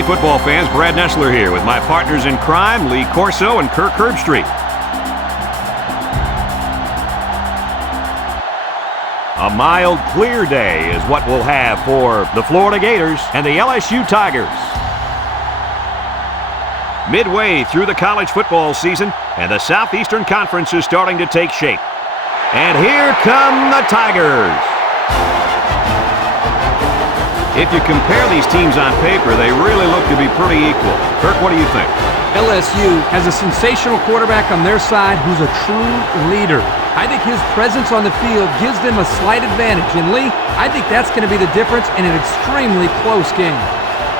Hey, football fans, Brad Nessler here with my partners in crime, Lee Corso and Kirk Herbstreit. A mild, clear day is what we'll have for the Florida Gators and the LSU Tigers. Midway through the college football season, and the Southeastern Conference is starting to take shape. And here come the Tigers. If you compare these teams on paper, they really look to be pretty equal. Kirk, what do you think? LSU has a sensational quarterback on their side who's a true leader. I think his presence on the field gives them a slight advantage. And Lee, I think that's going to be the difference in an extremely close game.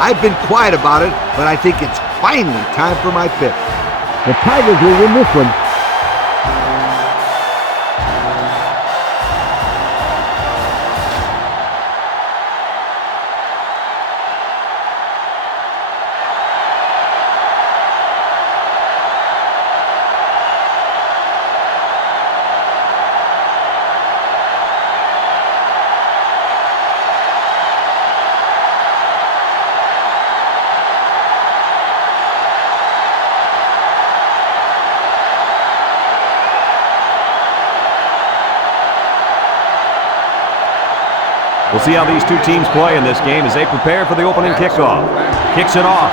I've been quiet about it, but I think it's finally time for my pick. The Tigers will win this one. We'll see how these two teams play in this game as they prepare for the opening kickoff. Kicks it off.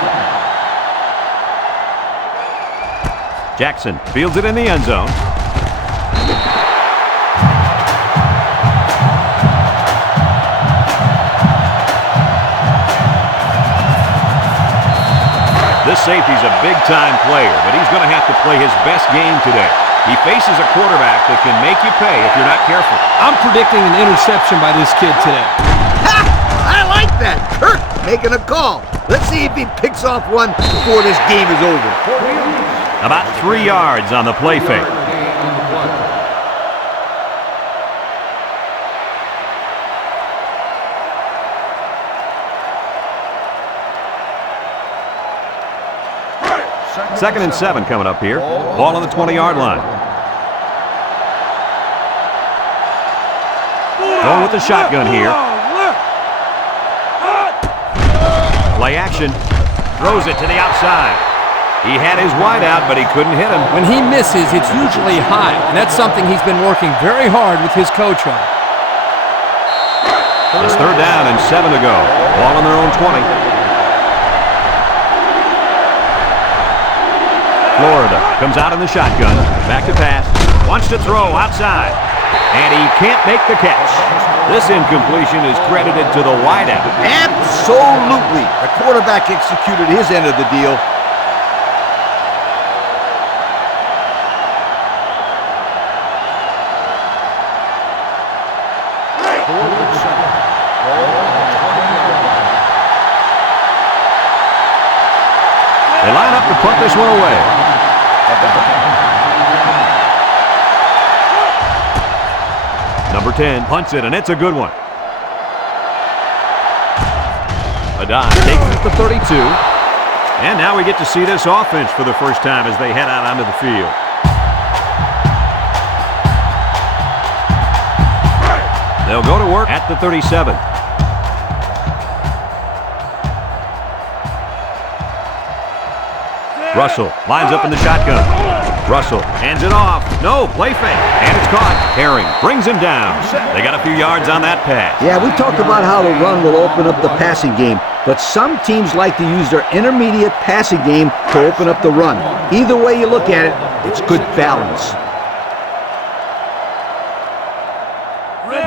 Jackson fields it in the end zone. This safety's a big-time player, but he's going to have to play his best game today. He faces a quarterback that can make you pay if you're not careful. I'm predicting an interception by this kid today. Ha! I like that. Kirk making a call. Let's see if he picks off one before this game is over. About 3 yards on the play fake. Second and 7 coming up here. Ball on the 20-yard line. Going with the shotgun here. Play action. Throws it to the outside. He had his wide out, but he couldn't hit him. When he misses, it's usually high, and that's something he's been working very hard with his coach on. It's third down and 7 to go. Ball on their own 20. Florida comes out in the shotgun. Back to pass. Wants to throw outside. And he can't make the catch. This incompletion is credited to the wideout. Absolutely. The quarterback executed his end of the deal. They line up to punt this one away. Number 10 punts it, and it's a good one. Adon takes it to 32. And now we get to see this offense for the first time as they head out onto the field. They'll go to work at the 37. Russell lines up in the shotgun. Russell hands it off. No, play fake. And it's caught. Herring brings him down. They got a few yards on that pass. Yeah, we talked about how the run will open up the passing game, but some teams like to use their intermediate passing game to open up the run. Either way you look at it, it's good balance.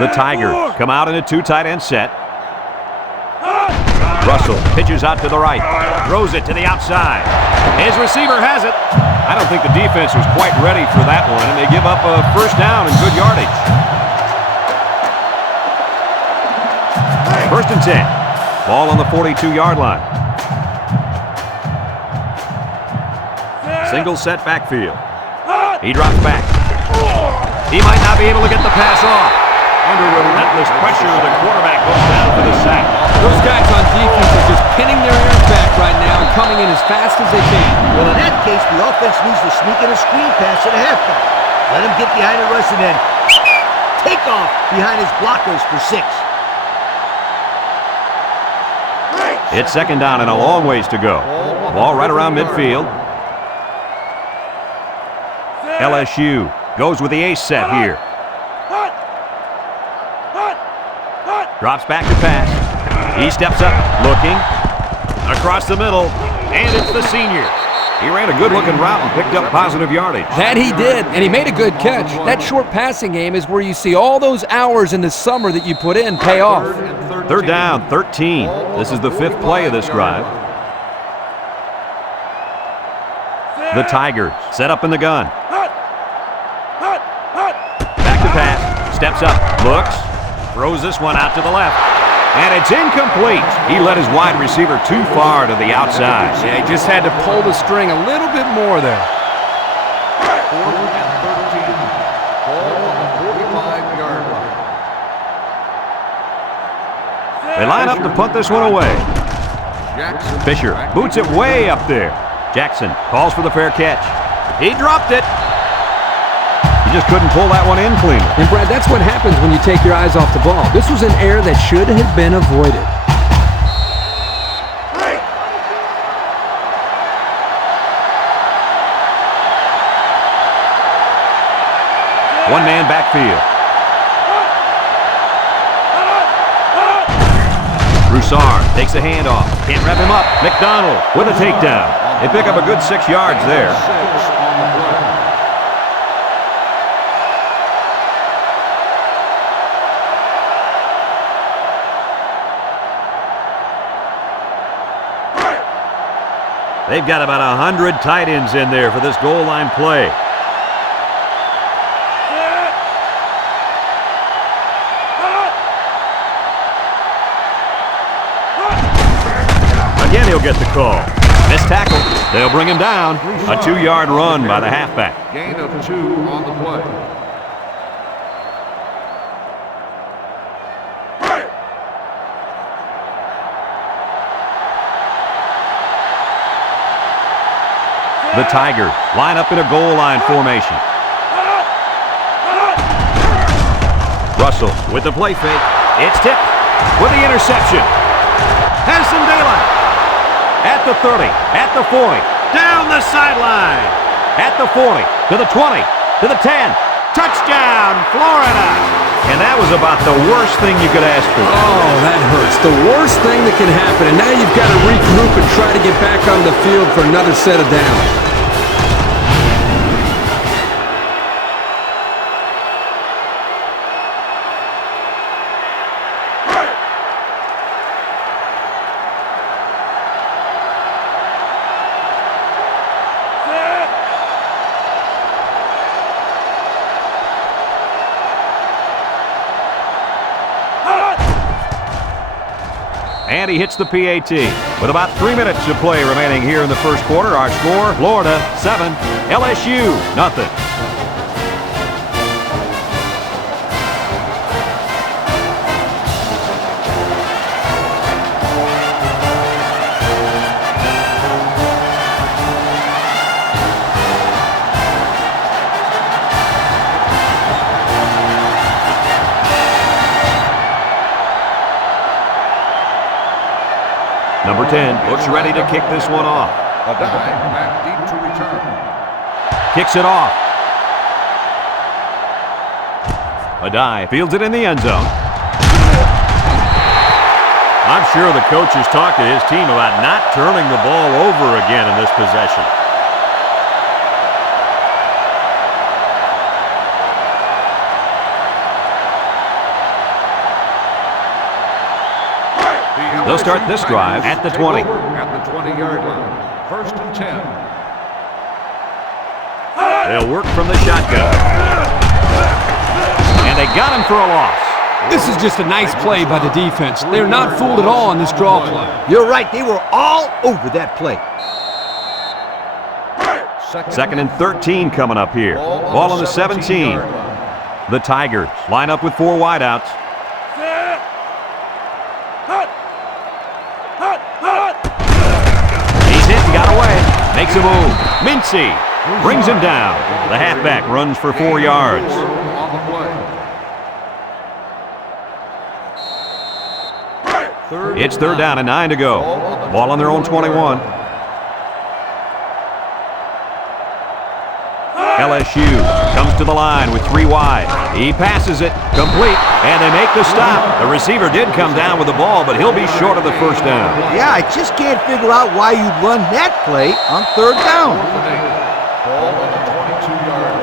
The Tigers come out in a 2 tight end set. Russell pitches out to the right. Throws it to the outside. His receiver has it. I don't think the defense was quite ready for that one, and they give up a first down and good yardage. First and 10. Ball on the 42-yard line. Single set backfield. He drops back. He might not be able to get the pass off. Under relentless pressure, the quarterback goes down for the sack. Those guys on defense are just pinning their ears back right now and coming in as fast as they can. Well, in that case, the offense needs to sneak in a screen pass at halftime. Let him get behind the rush and then take off behind his blockers for 6. It's second down and a long ways to go. Ball right around midfield. LSU goes with the ace set here. Drops back to pass. He steps up, looking. Across the middle, and it's the senior. He ran a good-looking route and picked up positive yardage. That he did, and he made a good catch. That short passing game is where you see all those hours in the summer that you put in pay off. Third down, 13. This is the 5th play of this drive. The Tigers set up in the gun. Back to pass, steps up, looks, throws this one out to the left. And it's incomplete. He led his wide receiver too far to the outside. Yeah, he just had to pull the string a little bit more there. 4th and 13. Ball on the 45-yard line. They line up to punt this one away. Fisher boots it way up there. Jackson calls for the fair catch. He dropped it. He just couldn't pull that one in cleanly. And Brad, that's what happens when you take your eyes off the ball. This was an error that should have been avoided. One man backfield. Broussard takes the handoff. Can't wrap him up. McDonald with a takedown. They pick up a good 6 yards there. They've got about 100 tight ends in there for this goal line play. Again, he'll get the call. Missed tackle. They'll bring him down. A 2-yard run by the halfback. Gain of 2 on the play. The Tigers line up in a goal line formation. Russell with the play fake. It's tipped with the interception. Has some daylight. At the 30, at the 40, down the sideline. At the 40, to the 20, to the 10. Touchdown, Florida. And that was about the worst thing you could ask for. Oh, that hurts. The worst thing that can happen. And now you've got to regroup and try to get back on the field for another set of downs. And he hits the PAT. With about 3 minutes to play remaining here in the first quarter, our score, Florida 7, LSU nothing. Number 10 looks ready to kick this one off. A dive back deep to return. Kicks it off. A dive, fields it in the end zone. I'm sure the coach has talked to his team about not turning the ball over again in this possession. They'll start this drive at the 20. At the 20-yard line. 1st and 10. They'll work from the shotgun. And they got him for a loss. This is just a nice play by the defense. They're not fooled at all on this draw play. You're right. They were all over that play. 2nd and 13 coming up here. Ball on the 17. The Tigers line up with 4 wideouts. He's hit and got away. Makes a move. Mincy brings him down. The halfback runs for 4 yards. On the play. It's third down and 9 to go. Ball on their own 21. LSU comes to the line with 3 wide. He passes it, complete, and they make the stop. The receiver did come down with the ball, but he'll be short of the first down. Yeah, I just can't figure out why you'd run that play on third down. Ball on the 22-yard line.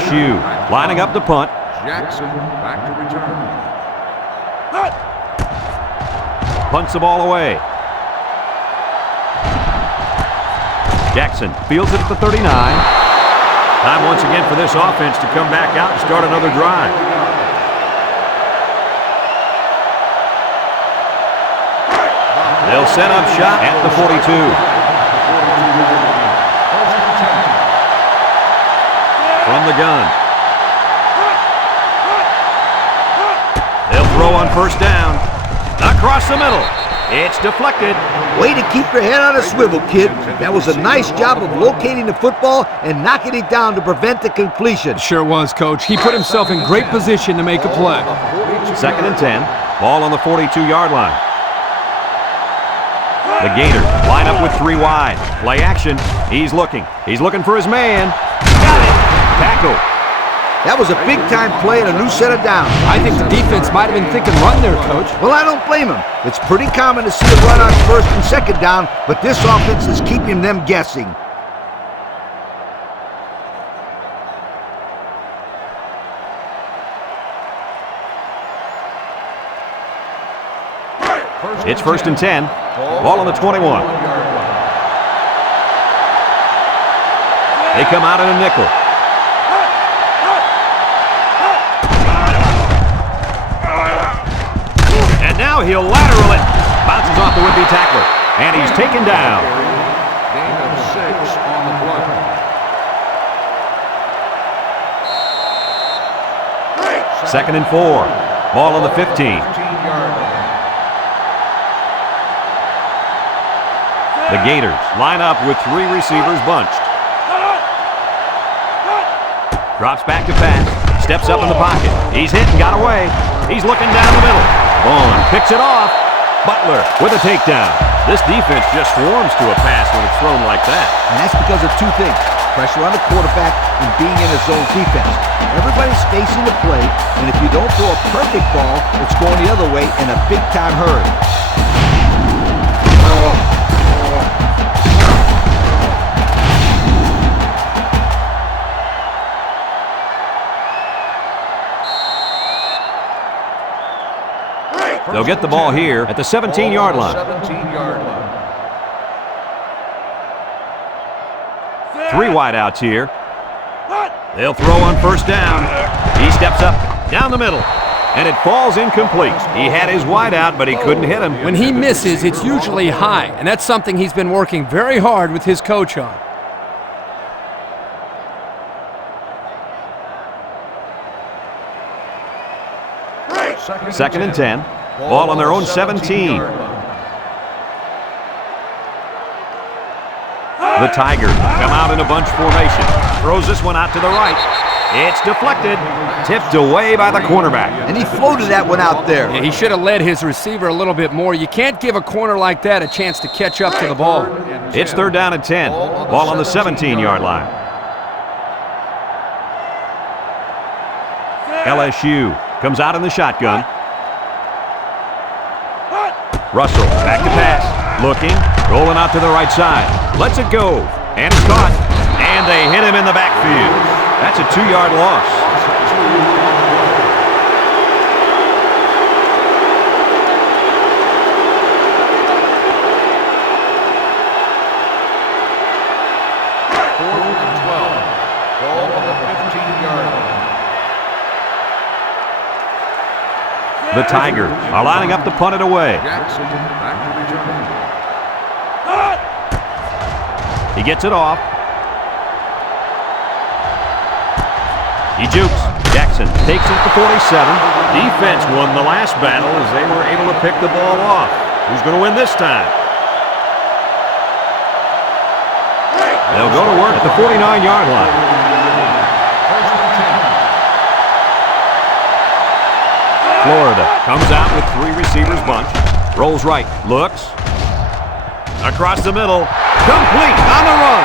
LSU lining up to punt. Jackson back to return. Punts the ball away. Jackson fields it at the 39. Time once again for this offense to come back out and start another drive. They'll set up shop at the 42. From the gun. They'll throw on first down. Across the middle. It's deflected. Way to keep your head on a swivel, kid. That was a nice job of locating the football and knocking it down to prevent the completion. Sure was, Coach. He put himself in great position to make a play. Second and 10. Ball on the 42-yard line. The Gators line up with 3 wide. Play action. He's looking. He's looking for his man. Got it. Tackle. That was a big-time play and a new set of downs. I think the defense might have been thinking run there, Coach. Well, I don't blame him. It's pretty common to see a run on first and second down, but this offense is keeping them guessing. It's first and 10. Ball on the 21. They come out in a nickel. Now he'll lateral it. Bounces off the would-be tackler. And he's taken down. Gain of 6 on the play. Second and 4. Ball on the 15. 15-yard line. The Gators line up with 3 receivers bunched. Drops back to pass. Steps up in the pocket. He's hit and got away. He's looking down the middle. Vaughn picks it off. Butler with a takedown. This defense just swarms to a pass when it's thrown like that. And that's because of 2 things. Pressure on the quarterback and being in a zone defense. Everybody's facing the play, and if you don't throw a perfect ball, it's going the other way in a big-time hurry. They'll get the ball here at the 17-yard line. 17-yard line. 3 wideouts here. They'll throw on first down. He steps up down the middle, and it falls incomplete. He had his wideout, but he couldn't hit him. When he misses, it's usually high, and that's something he's been working very hard with his coach on. Second and 10. Ball on their own 17. The Tigers come out in a bunch formation. Throws this one out to the right. It's deflected. Tipped away by the cornerback. And he floated that one out there. Yeah, he should have led his receiver a little bit more. You can't give a corner like that a chance to catch up to the ball. It's third down and 10. Ball on the 17-yard line. LSU comes out in the shotgun. Russell back to pass. Looking. Rolling out to the right side. Lets it go. And it's caught. And they hit him in the backfield. That's a 2-yard loss. Fourth and 12. Ball on the 15-yard line. The Tigers are lining up to punt it away. Jackson back to return. He gets it off. He jukes. Jackson takes it to 47. Defense won the last battle as they were able to pick the ball off. Who's going to win this time? They'll go to work at the 49-yard line. Comes out with 3 receivers bunch. Rolls right. Looks. Across the middle. Complete on the run.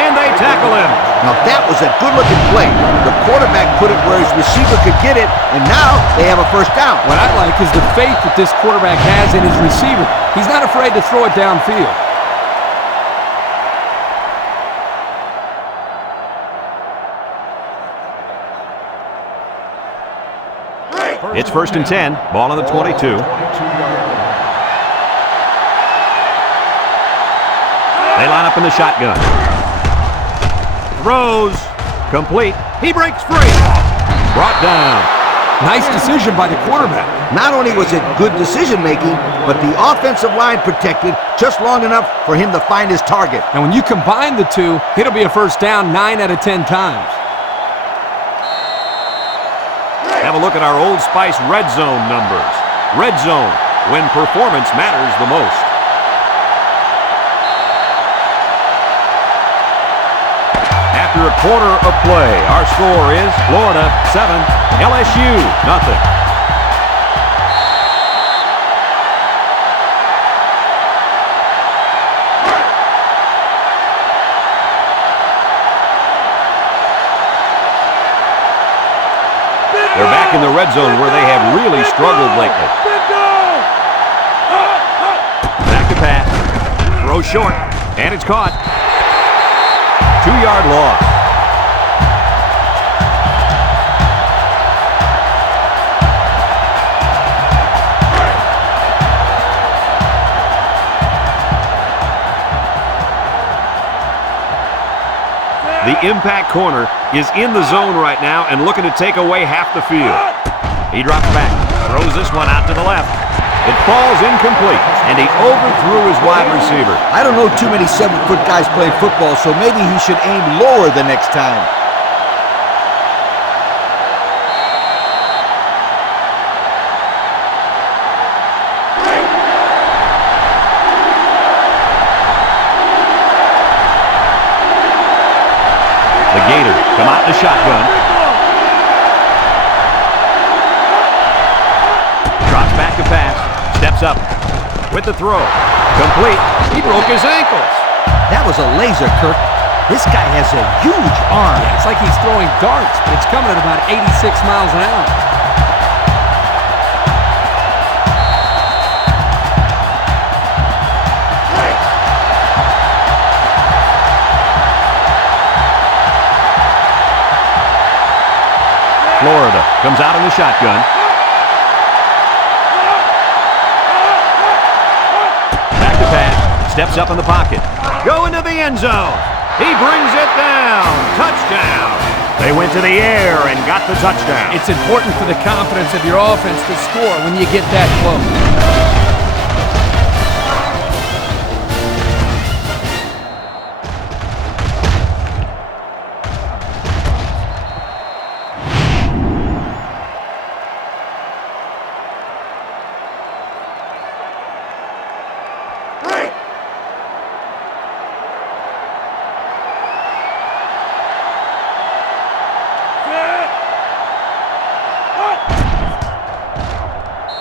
And they tackle him. Now that was a good-looking play. The quarterback put it where his receiver could get it, and now they have a first down. What I like is the faith that this quarterback has in his receiver. He's not afraid to throw it downfield. It's 1st and 10. Ball on the 22. They line up in the shotgun. Throws. Complete. He breaks free. Brought down. Nice decision by the quarterback. Not only was it good decision-making, but the offensive line protected just long enough for him to find his target. And when you combine the two, it'll be a first down 9 out of 10 times. Have a look at our Old Spice Red Zone numbers. Red Zone, when performance matters the most. After a quarter of play, our score is Florida 7, LSU nothing. They're back in the red zone where they have really struggled lately. Back to pass. Throw short. And it's caught. 2-yard loss. The impact corner is in the zone right now and looking to take away half the field. He drops back, throws this one out to the left. It falls incomplete, and he overthrew his wide receiver. I don't know too many 7-foot guys playing football, so maybe he should aim lower the next time. The Gators come out in the shotgun. Drops back to pass. Steps up with the throw. Complete. He broke his ankles. That was a laser, Kirk. This guy has a huge arm. Yeah, it's like he's throwing darts, but it's coming at about 86 miles an hour. Florida comes out in the shotgun. Back to pass. Steps up in the pocket. Go into the end zone. He brings it down. Touchdown. They went to the air and got the touchdown. It's important for the confidence of your offense to score when you get that close.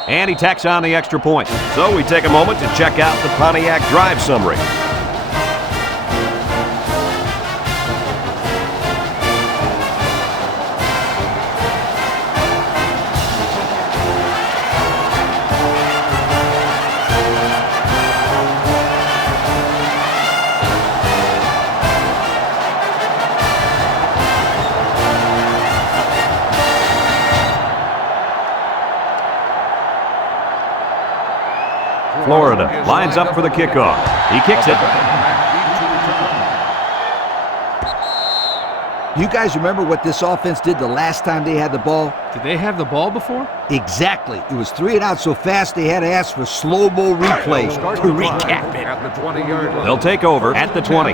And he tacks on the extra point. So we take a moment to check out the Pontiac drive summary. Florida lines up for the kickoff. He kicks it. You guys remember what this offense did the last time they had the ball? Did they have the ball before? Exactly. It was 3 and out so fast they had to ask for slow-mo replays to recap it. At the 20-yard line. They'll take over at the 20.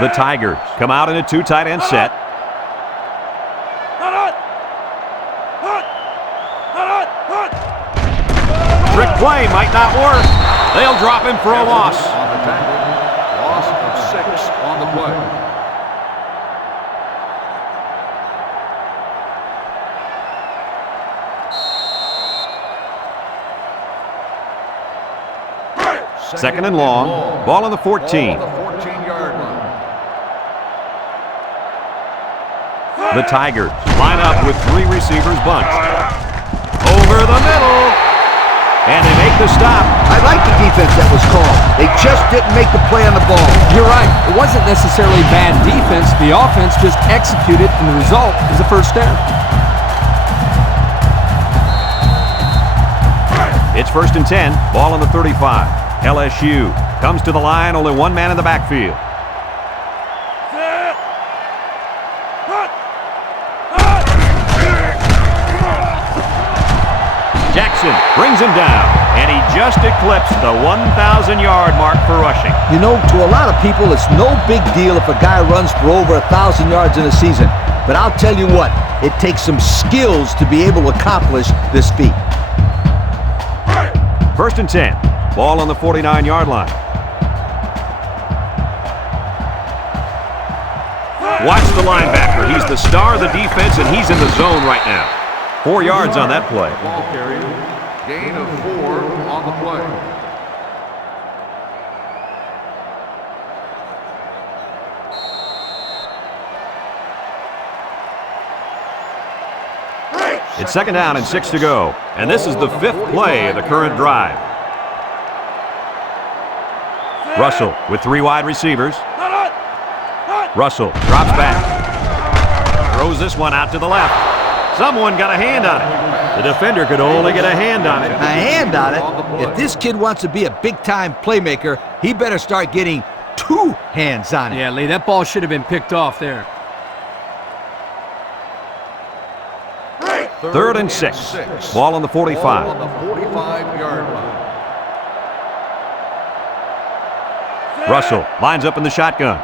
The Tigers come out in a 2 tight end set. Trick play might not work. They'll drop him for a loss. On the tackle. Loss of 6 on the play. Second and long. Ball on the 14. Ball on the 14-yard line. The Tigers line up with 3 receivers bunched. Over the middle. And they make the stop. I like the defense that was called. They just didn't make the play on the ball. You're right. It wasn't necessarily bad defense. The offense just executed, and the result is a first down. It's first and 10. Ball on the 35. LSU comes to the line. Only one man in the backfield. Jackson brings him down, and he just eclipsed the 1,000-yard mark for rushing. You know, to a lot of people, it's no big deal if a guy runs for over 1,000 yards in a season. But I'll tell you what, it takes some skills to be able to accomplish this feat. First and 10. Ball on the 49-yard line. Watch the linebacker. He's the star of the defense, and he's in the zone right now. 4 yards on that play. Ball carrier. Gain of 4 on the play. It's second down and 6 to go. And this is the 5th play of the current drive. Russell with 3 wide receivers. Russell drops back. Throws this one out to the left. Someone got a hand on it. The defender could only get a hand on it. A hand on it? If this kid wants to be a big-time playmaker, he better start getting 2 hands on it. Yeah, Lee, that ball should have been picked off there. Third and 6. Ball on the 45. Ball on the 45-yard line. Russell lines up in the shotgun.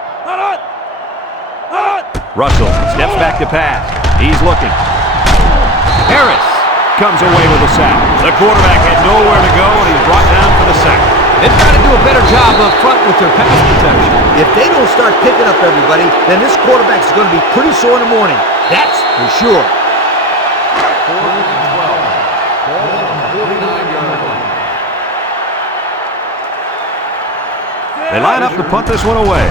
Russell steps back to pass. He's looking. Harris comes away with a sack. The quarterback had nowhere to go, and he's brought down for the sack. They've got to do a better job up front with their pass protection. If they don't start picking up everybody, then this quarterback's going to be pretty sore in the morning. That's for sure. 4th and 12. Ball on the 49-yard line. They line up to punt this one away.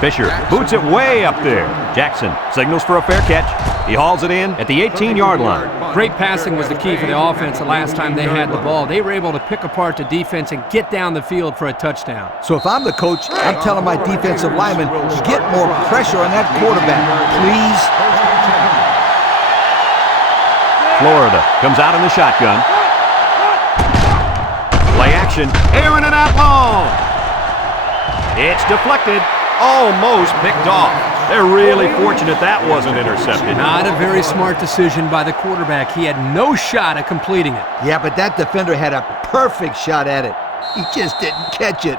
Fisher boots it way up there. Jackson signals for a fair catch. He hauls it in at the 18-yard line. Great passing was the key for the offense the last time they had the ball. They were able to pick apart the defense and get down the field for a touchdown. So if I'm the coach, I'm telling my defensive linemen to get more pressure on that quarterback, please. Florida comes out in the shotgun. Play action. Airing it out long. It's deflected. Almost picked off. They're really fortunate that wasn't intercepted. Not a very smart decision by the quarterback. He had no shot at completing it. Yeah, but that defender had a perfect shot at it. He just didn't catch it.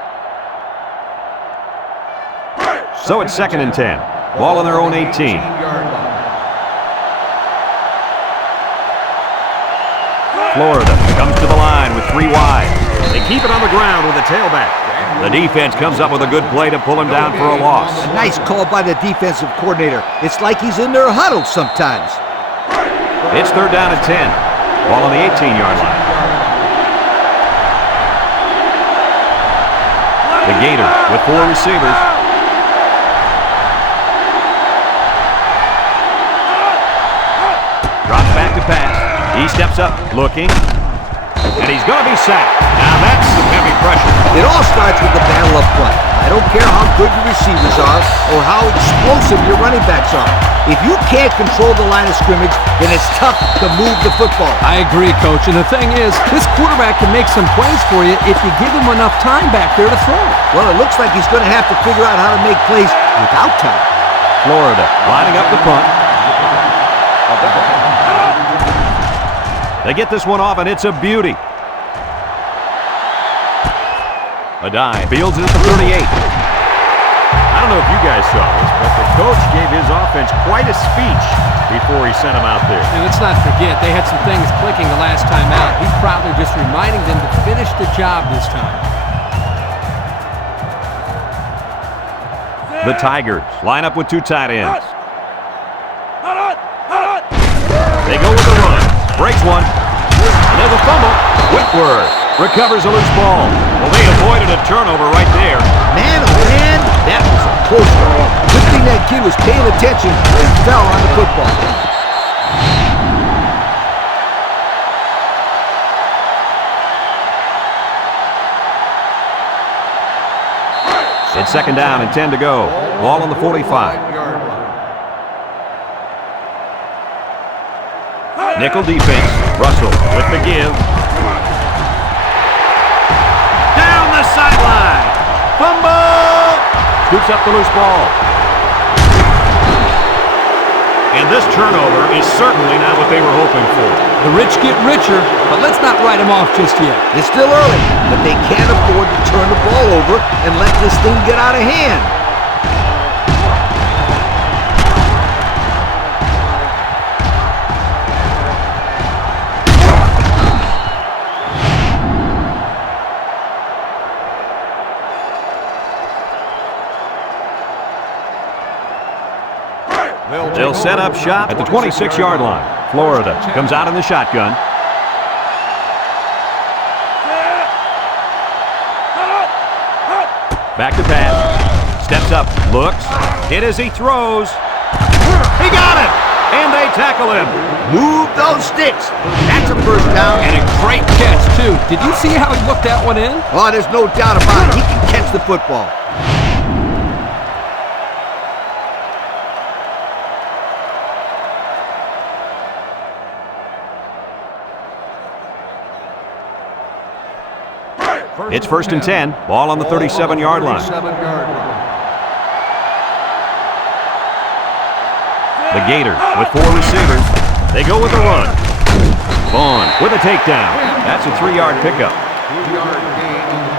So it's second and 10. Ball on their own 18. 18-yard line. Florida comes to the line with 3 wide. They keep it on the ground with a tailback. The defense comes up with a good play to pull him down for a loss. Nice call by the defensive coordinator. It's like he's in their huddle sometimes. It's third down and 10. Ball on the 18-yard line. The Gators with 4 receivers. Drops back to pass. He steps up, looking. And he's going to be sacked. Now that's some heavy pressure. It all starts with the battle up front. I don't care how good your receivers are or how explosive your running backs are. If you can't control the line of scrimmage, then it's tough to move the football. I agree, Coach. And the thing is, this quarterback can make some plays for you if you give him enough time back there to throw. Well, it looks like he's going to have to figure out how to make plays without time. Florida lining up the punt. They get this one off, and it's a beauty. A dive. Fields it at the 38. I don't know if you guys saw this, but the coach gave his offense quite a speech before he sent them out there. And let's not forget, they had some things clicking the last time out. He's probably just reminding them to finish the job this time. The Tigers line up with 2 tight ends. They go with the run. Breaks one. And there's a fumble. Whitworth Recovers a loose ball. Well, they avoided a turnover right there. Man, oh man, that was a close call. Good thing that kid was paying attention and fell on the football. It's second down and 10 to go. Ball on the 45. Nickel defense. Russell with the give. Down the sideline. Fumble! Scoops up the loose ball. And this turnover is certainly not what they were hoping for. The rich get richer, but let's not write them off just yet. It's still early, but they can't afford to turn the ball over and let this thing get out of hand. They'll set up shop at the 26-yard line. Florida comes out in the shotgun. Back to pass. Steps up. Looks. Hit as he throws. He got it! And they tackle him. Move those sticks. That's a first down. And a great catch, too. Did you see how he looked that one in? Oh, there's no doubt about it. He can catch the football. It's first and 10. Ball on the 37-yard line. The Gators with 4 receivers. They go with a run. Vaughn with a takedown. That's a 3-yard pickup. 3-yard gain on the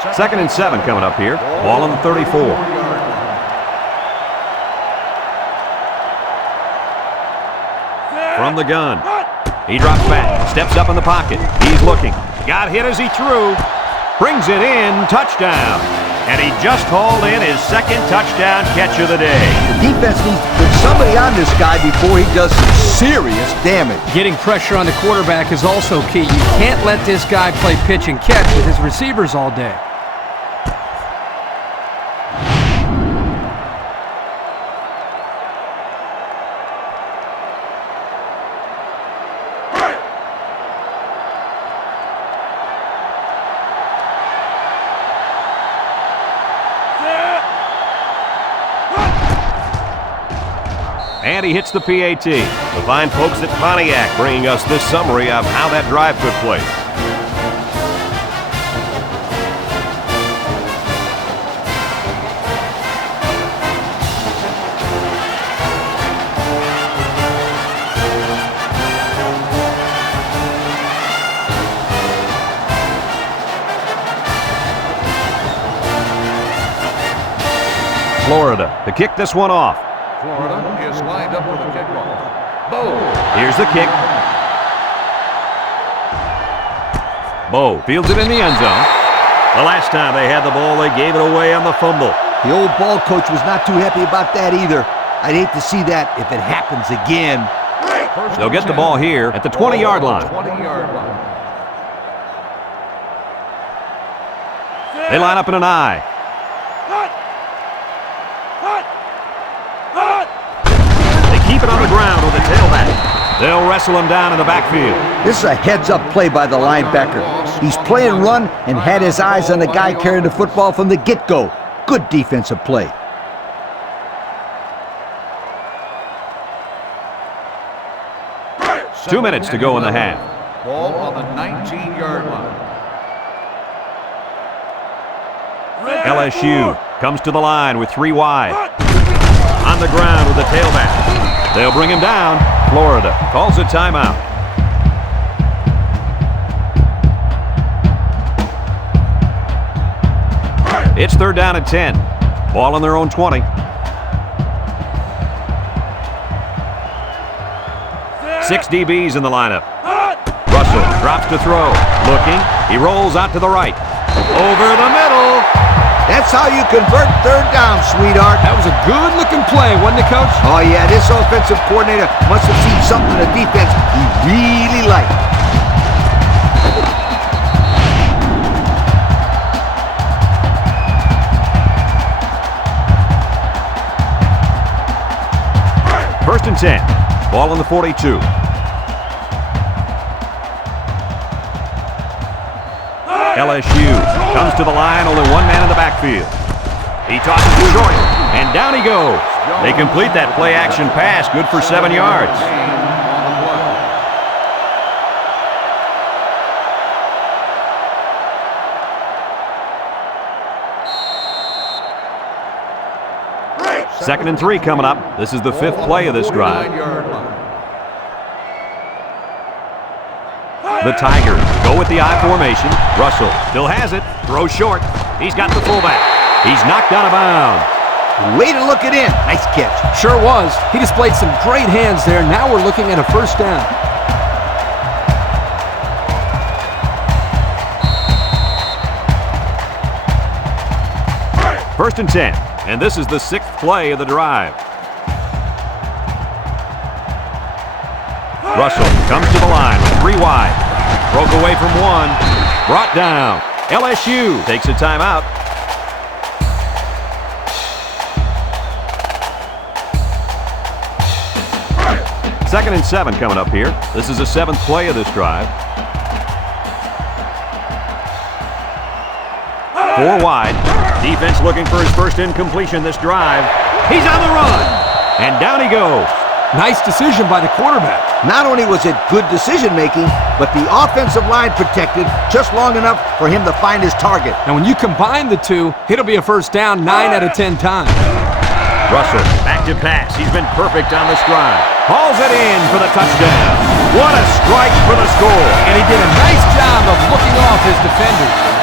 play. Second and 7 coming up here. Ball on the 34. From the gun. He drops back. Steps up in the pocket. He's looking. Got hit as he threw. Brings it in. Touchdown. And he just hauled in his second touchdown catch of the day. The defense needs to put somebody on this guy before he does some serious damage. Getting pressure on the quarterback is also key. You can't let this guy play pitch and catch with his receivers all day. And he hits the PAT. The fine folks at Pontiac bringing us this summary of how that drive took place. Florida to kick this one off. Florida is lined up for the kickoff. Bo. Here's the kick. Bo fields it in the end zone. The last time they had the ball, they gave it away on the fumble. The old ball coach was not too happy about that either. I'd hate to see that if it happens again. They'll get the ball here at the 20-yard line. 20-yard line. They line up in an I. Keep it on the ground with the tailback. They'll wrestle him down in the backfield. This is a heads-up play by the linebacker. He's playing run and had his eyes on the guy carrying the football from the get-go. Good defensive play. Two minutes to go in the half. Ball on the 19-yard line. LSU comes to the line with 3 wide. On the ground with the tailback. They'll bring him down. Florida calls a timeout. It's third down and 10. Ball on their own 20. 6 DBs in the lineup. Russell drops to throw. Looking. He rolls out to the right. Over the middle. That's how you convert third down, sweetheart. That was a good-looking play, wasn't it, Coach? Oh, yeah, this offensive coordinator must have seen something in the defense he really liked. First and 10. Ball on the 42. LSU comes to the line, only one man in the backfield. He tosses it short, and down he goes. They complete that play-action pass, good for 7 yards. Second and 3 coming up. This is the 5th play of this drive. The Tigers go with the I formation. Russell still has it. Throws short. He's got the fullback. He's knocked out of bounds. Way to look it in. Nice catch. Sure was. He displayed some great hands there. Now we're looking at a first down. First and 10. And this is the 6th play of the drive. Russell comes to the line with 3 wide. Broke away from 1. Brought down. LSU takes a timeout. Second and 7 coming up here. This is the 7th play of this drive. 4 wide. Defense looking for his first incompletion this drive. He's on the run. And down he goes. Nice decision by the quarterback. Not only was it good decision-making, but the offensive line protected just long enough for him to find his target. And when you combine the two, it'll be a first down 9 out of 10 times. Russell back to pass. He's been perfect on this drive. Hauls it in for the touchdown. What a strike for the score. And he did a nice job of looking off his defenders.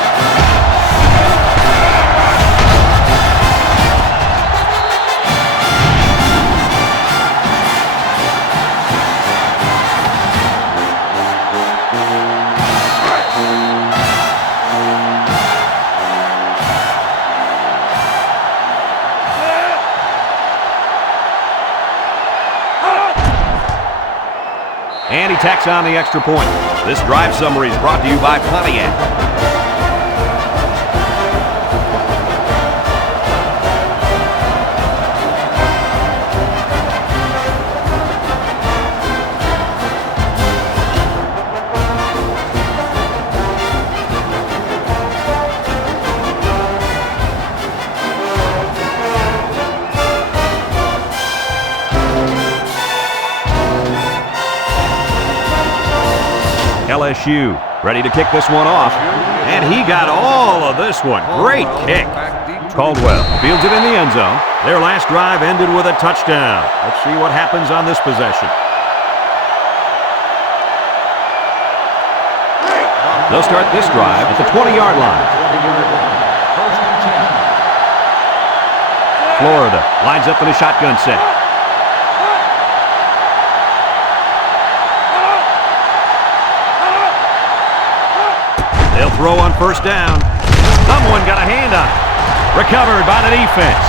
And he tacks on the extra point. This drive summary is brought to you by Pontiac. LSU ready to kick this one off. And he got all of this one. Great kick. Caldwell fields it in the end zone. Their last drive ended with a touchdown. Let's see what happens on this possession. They'll start this drive at the 20-yard line. Florida lines up in a shotgun set. They'll throw on first down. Someone got a hand on it. Recovered by the defense.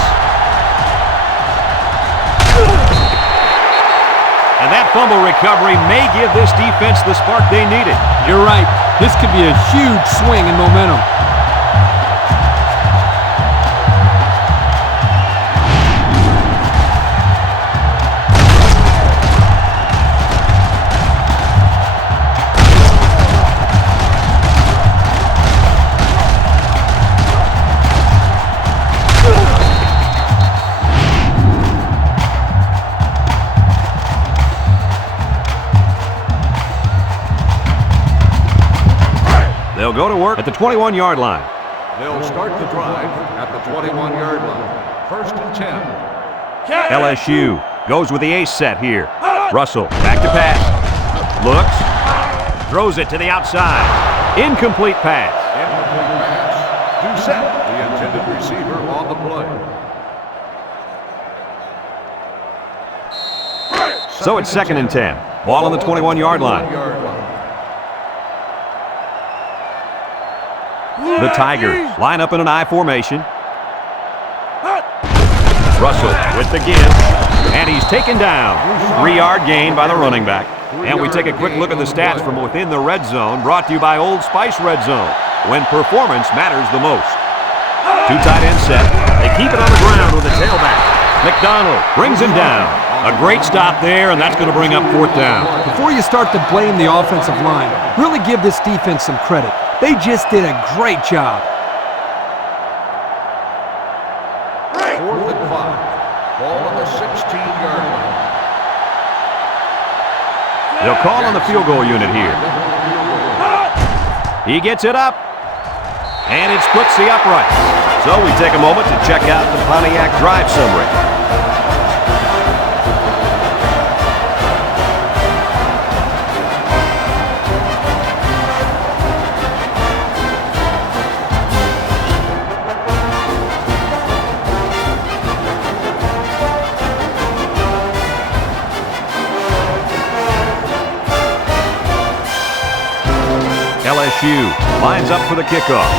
And that fumble recovery may give this defense the spark they needed. You're right. This could be a huge swing in momentum. They'll go to work at the 21-yard line. They'll start the drive at the 21-yard line. First and 10. LSU goes with the ace set here. Russell back to pass. Looks. Throws it to the outside. Incomplete pass. Incomplete pass. Doucette, the intended receiver on the play. So it's second and 10. Ball on the 21-yard line. The Tigers line up in an I formation. Russell with the give, and he's taken down. 3-yard gain by the running back. And we take a quick look at the stats from within the red zone, brought to you by Old Spice Red Zone, when performance matters the most. 2 tight end set. They keep it on the ground with the tailback. McDonald brings him down. A great stop there, and that's going to bring up 4th down. Before you start to blame the offensive line, really give this defense some credit. They just did a great job. 4th and 5. Ball on the 16-yard line. They'll call on the field goal unit here. He gets it up, and it splits the upright. So we take a moment to check out the Pontiac drive summary. LSU lines up for the kickoff.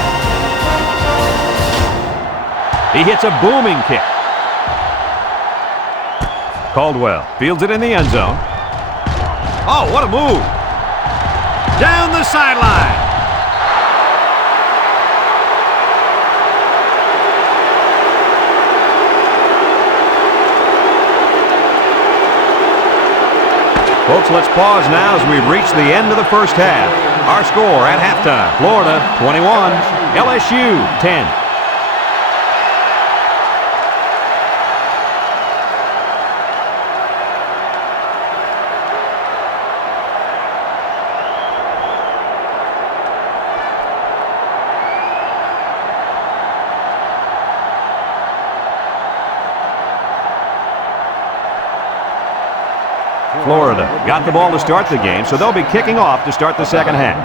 He hits a booming kick. Caldwell fields it in the end zone. Oh, what a move! Down the sideline. Folks, let's pause now as we've reached the end of the first half. Our score at halftime, Florida 21, LSU 10. Florida got the ball to start the game, so they'll be kicking off to start the second half.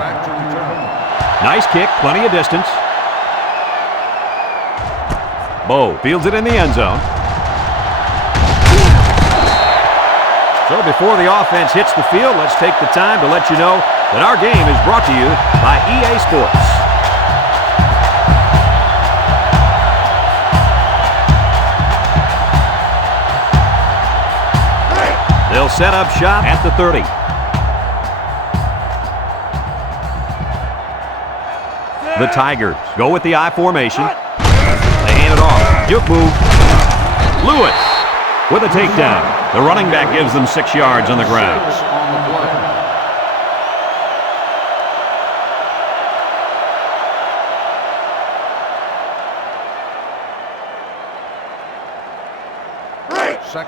Nice kick, plenty of distance. Bo fields it in the end zone. So before the offense hits the field, let's take the time to let you know that our game is brought to you by EA Sports. They'll set up shop at the 30. The Tigers go with the I formation. They hand it off. Juke move. Lewis with a takedown. The running back gives them 6 yards on the ground.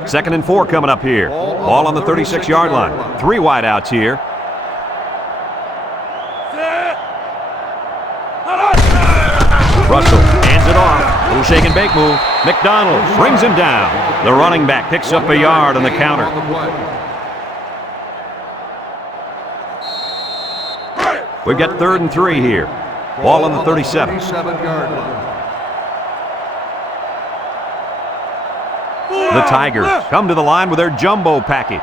Second and 4 coming up here. Ball on the 36-yard line. 3 wideouts here. Russell hands it off. Little shake and bake move. McDonald brings him down. The running back picks up a yard on the counter. We've got 3rd and 3 here. Ball on the 37. 37-yard line. The Tigers come to the line with their jumbo package.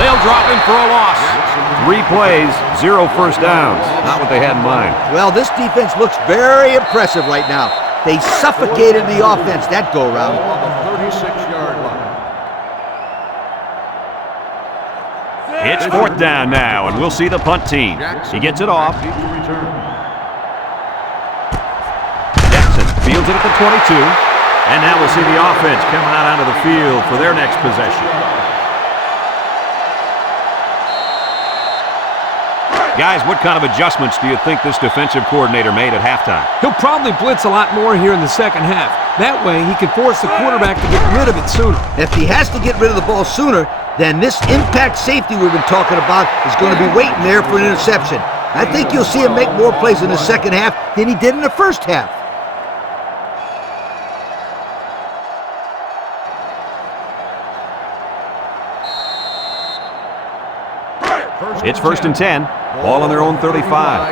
They'll drop him for a loss. 3 plays, 0 first downs. Not what they had in mind. Well, this defense looks very impressive right now. They suffocated the offense that go-around. Ball on the 36-yard line. It's 4th down now, and we'll see the punt team. He gets it off. Fields it at the 22. And now we'll see the offense coming out onto the field for their next possession. Guys, what kind of adjustments do you think this defensive coordinator made at halftime? He'll probably blitz a lot more here in the second half. That way, he can force the quarterback to get rid of it sooner. If he has to get rid of the ball sooner, then this impact safety we've been talking about is going to be waiting there for an interception. I think you'll see him make more plays in the second half than he did in the first half. It's 1st and 10. Ball on their own 35.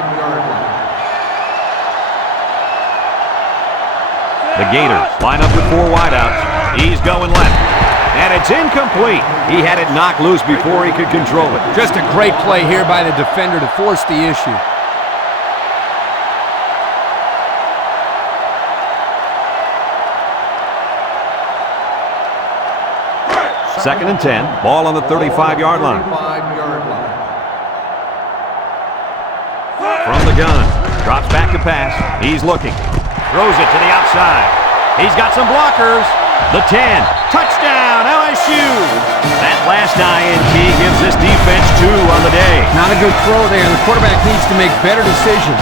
The Gators line up with 4 wideouts. He's going left. And it's incomplete. He had it knocked loose before he could control it. Just a great play here by the defender to force the issue. 2nd and 10. Ball on the 35-yard line. 35-yard line. From the gun. Drops back to pass. He's looking. Throws it to the outside. He's got some blockers. The 10. Touchdown, LSU. That last INT gives this defense 2 on the day. Not a good throw there, and the quarterback needs to make better decisions.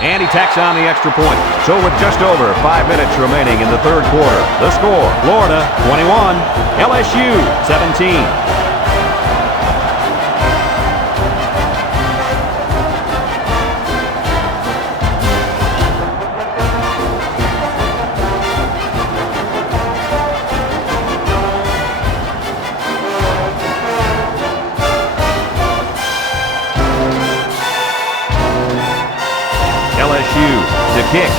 And he tacks on the extra point. So with just over 5 minutes remaining in the third quarter, the score, Florida 21, LSU 17. LSU to kick.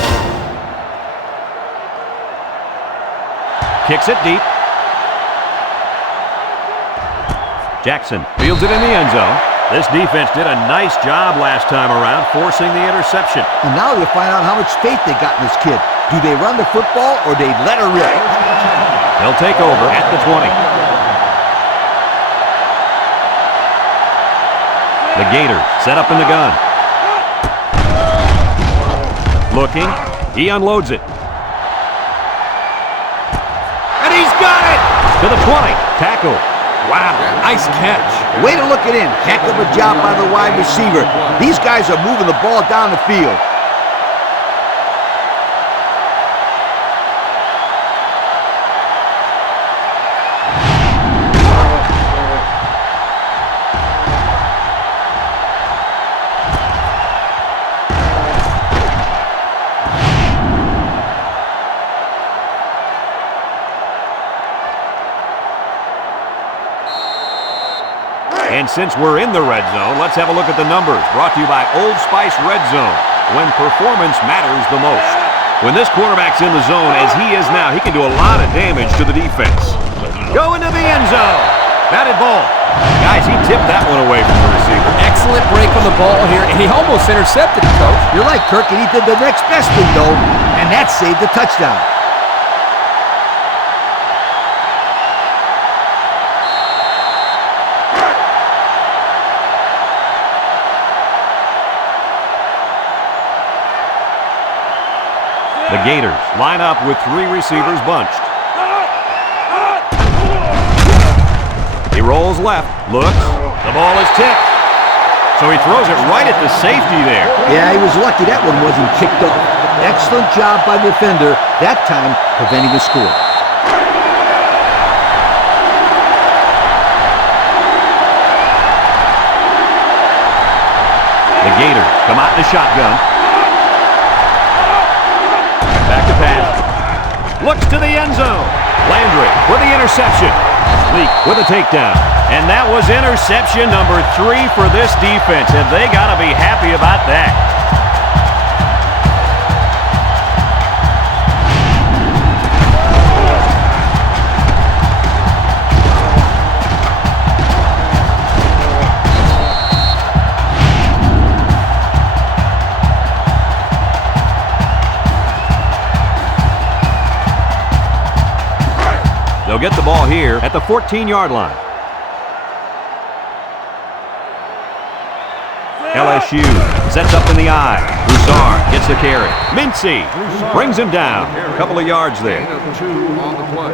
Kicks it deep. Jackson fields it in the end zone. This defense did a nice job last time around, forcing the interception. And now you'll find out how much faith they got in this kid. Do they run the football or they let her rip? They'll take over at the 20. The Gators set up in the gun. Looking. He unloads it. And he's got it! To the 20. Tackle. Wow, nice catch. Way to look it in. Heck of a job by the wide receiver. These guys are moving the ball down the field. And since we're in the red zone, let's have a look at the numbers. Brought to you by Old Spice Red Zone, when performance matters the most. When this quarterback's in the zone, as he is now, he can do a lot of damage to the defense. Going to the end zone. Batted ball. Guys, he tipped that one away from the receiver. Excellent break on the ball here, and he almost intercepted it, Coach. You're right, Kirk, and he did the next best thing, though, and that saved the touchdown. The Gators line up with 3 receivers bunched. He rolls left, looks, the ball is tipped. So he throws it right at the safety there. Yeah, he was lucky that one wasn't kicked off. Excellent job by the defender, that time preventing a score. The Gators come out in the shotgun. Back to pass. Looks to the end zone. Landry with the interception. Leak with a takedown. And that was interception number 3 for this defense, and they got to be happy about that. They'll get the ball here at the 14-yard line. LSU sets up in the eye. Broussard gets the carry. Mincy brings him down. A couple of yards there. Gain of 2 on the play.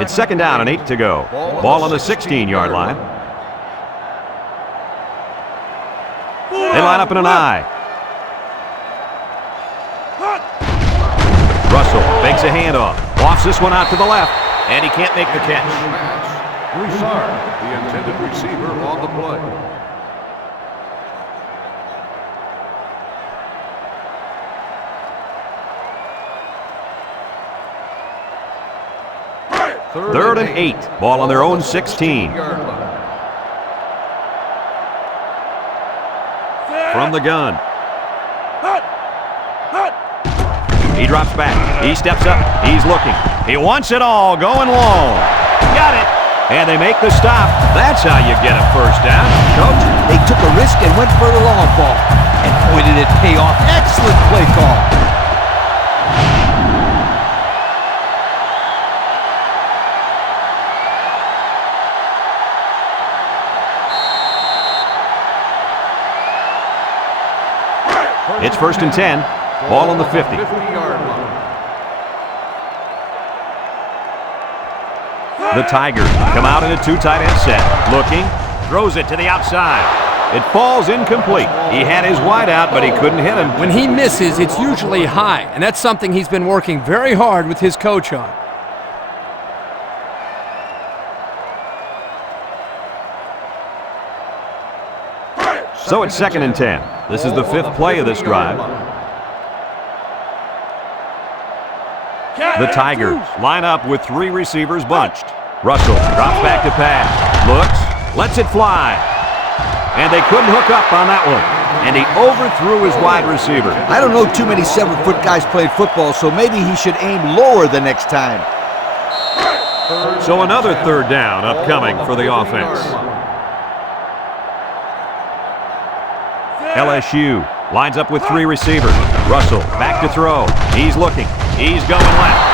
It's 2nd down and 8 to go. Ball on the 16-yard line. They line up in an eye. Russell fakes a handoff. Lofts this one out to the left, and he can't make the catch. Broussard, the intended receiver on the play. 3rd and 8. Ball on their own 16. From the gun. He drops back. He steps up. He's looking. He wants it all. Going long. Got it. And they make the stop. That's how you get a first down. Coach, they took a risk and went for the long ball. And boy, did it pay off. Excellent play call. It's 1st and 10. Ball on the 50. The Tigers come out in a 2 tight end set. Looking. Throws it to the outside. It falls incomplete. He had his wide out, but he couldn't hit him. When he misses, it's usually high, and that's something he's been working very hard with his coach on. So it's 2nd and 10. This is the 5th play of this drive. The Tigers line up with 3 receivers bunched. Russell drops back to pass. Looks, lets it fly. And they couldn't hook up on that one. And he overthrew his wide receiver. I don't know too many 7-foot guys playing football, so maybe he should aim lower the next time. So another 3rd down upcoming for the offense. LSU lines up with 3 receivers. Russell back to throw. He's looking. He's going left.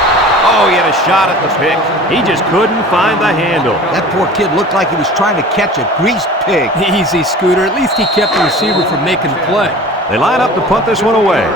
Oh, he had a shot at the pick. He just couldn't find the handle. That poor kid looked like he was trying to catch a greased pig. Easy, Scooter. At least he kept the receiver from making the play. They line up to punt this one away.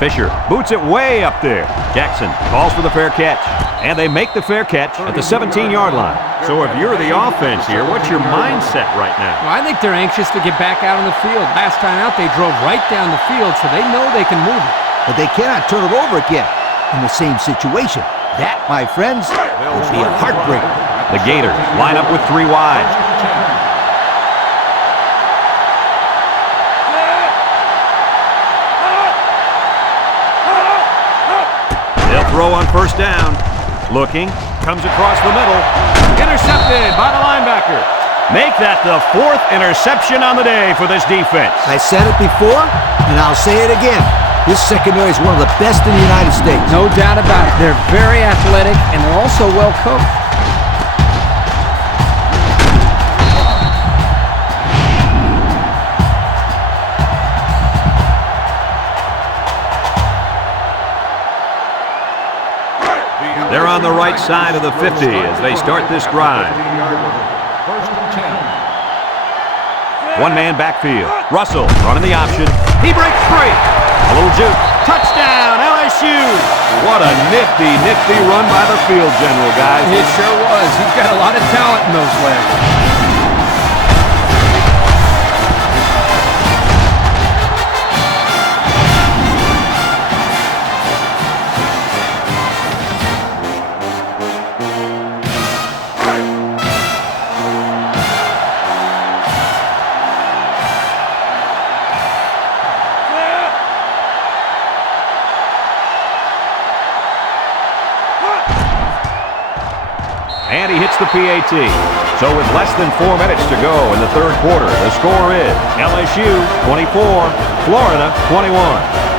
Fisher boots it way up there. Jackson calls for the fair catch. And they make the fair catch at the 17-yard line. So if you're the offense here, what's your mindset right now? Well, I think they're anxious to get back out on the field. Last time out, they drove right down the field, so they know they can move it. But they cannot turn it over again in the same situation. That, my friends, would be a heartbreaker. The Gators line up with 3 wide. They'll throw on 1st down. Looking, comes across the middle. Intercepted by the linebacker. Make that the 4th interception on the day for this defense. I said it before, and I'll say it again. This secondary is one of the best in the United States. No doubt about it. They're very athletic, and they're also well coached. They're on the right side of the 50 as they start this drive. 1-man backfield. Russell running the option. He breaks free. A little juke. Touchdown, LSU. What a nifty run by the field general, guys. It sure was. He's got a lot of talent in those legs. And he hits the PAT. So with less than 4 minutes to go in the 3rd quarter, the score is LSU 24, Florida 21.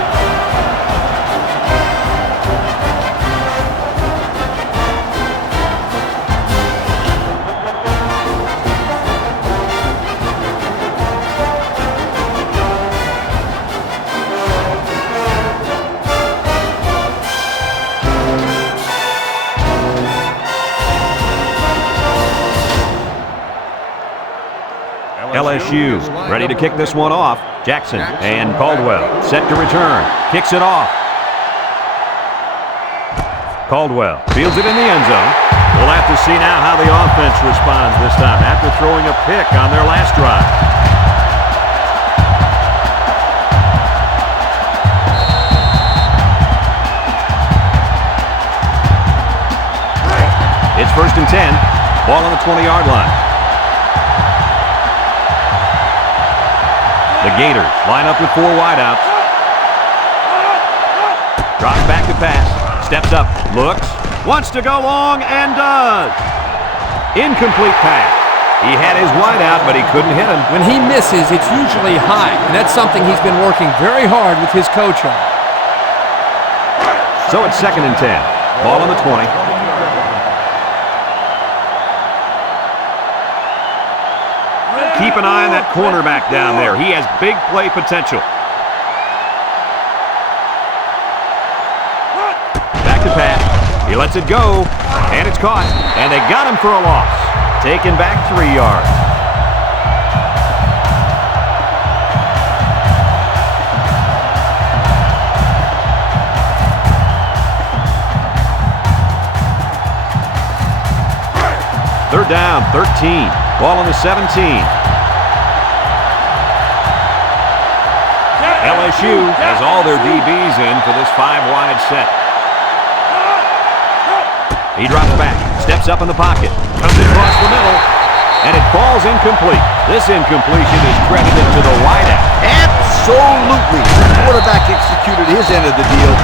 LSU ready to kick this one off. Jackson and Caldwell set to return. Kicks it off. Caldwell fields it in the end zone. We'll have to see now how the offense responds this time after throwing a pick on their last drive. It's 1st and 10. Ball on the 20-yard line. The Gators line up with 4 wideouts. Drops back to pass. Steps up. Looks. Wants to go long and does. Incomplete pass. He had his wideout, but he couldn't hit him. When he misses, it's usually high, and that's something he's been working very hard with his coach on. So it's 2nd and 10. Ball on the 20. Keep an eye on that cornerback down there. He has big play potential. Back to pass. He lets it go, and it's caught. And they got him for a loss. Taken back 3 yards. Third down, 13. Ball on the 17. LSU has all their DBs in for this 5-wide set. He drops back, steps up in the pocket, comes across the middle, and it falls incomplete. This incompletion is credited to the wideout. Absolutely. The quarterback executed his end of the deal.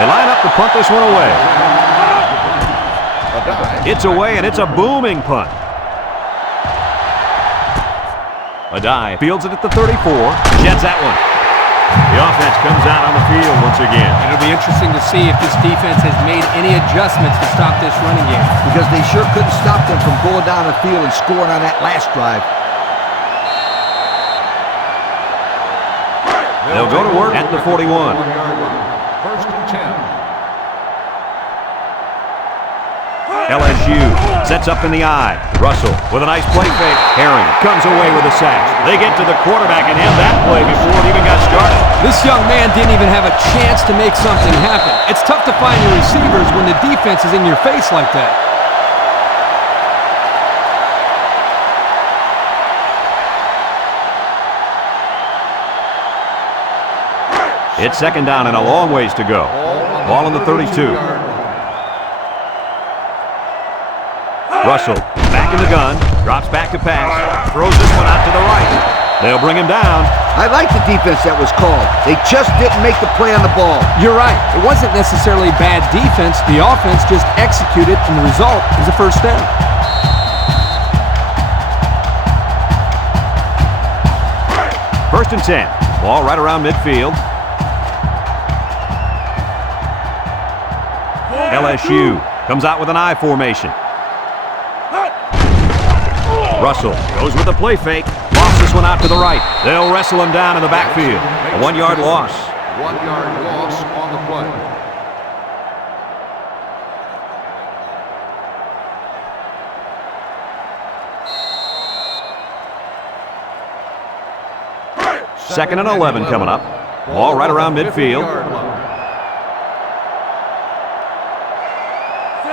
They line up to punt this one away. It's away, and it's a booming punt. Adai fields it at the 34. Jets that one. The offense comes out on the field once again. It'll be interesting to see if this defense has made any adjustments to stop this running game. Because they sure couldn't stop them from going down the field and scoring on that last drive. They'll go to work at the 41. 1st and 10. LSU sets up in the eye. Russell with a nice play fake. Herring comes away with a sack. They get to the quarterback and end that play before it even got started. This young man didn't even have a chance to make something happen. It's tough to find your receivers when the defense is in your face like that. It's 2nd down and a long ways to go. Ball on the 32. Russell back in the gun, drops back to pass, throws this one out to the right. They'll bring him down. I like the defense that was called. They just didn't make the play on the ball. You're right. It wasn't necessarily bad defense. The offense just executed, and the result is a 1st down. First and 10. Ball right around midfield. LSU comes out with an I formation. Russell goes with a play fake. Lost this one out to the right. They'll wrestle him down in the backfield. A 1-yard loss. 1-yard loss on the play. Second and 11 coming up. Ball right around midfield.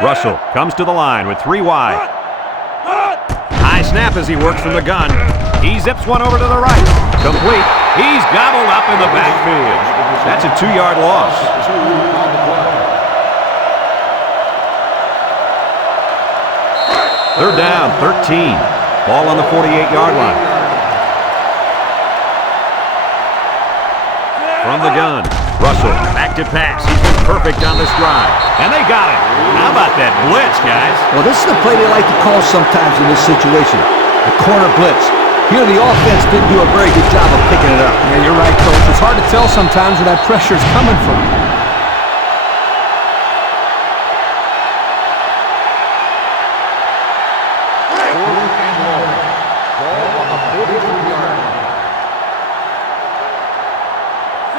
Russell comes to the line with 3 wide. High snap as he works from the gun. He zips one over to the right. Complete. He's gobbled up in the backfield. That's a 2-yard loss. Third down, 13. Ball on the 48-yard line. From the gun, Russell back to pass. He's been perfect on this drive. And they got it. How about that blitz, guys? Well, this is the play they like to call sometimes in this situation. The corner blitz. Here the offense didn't do a very good job of picking it up. Yeah, you're right, Coach. It's hard to tell sometimes where that pressure's coming from.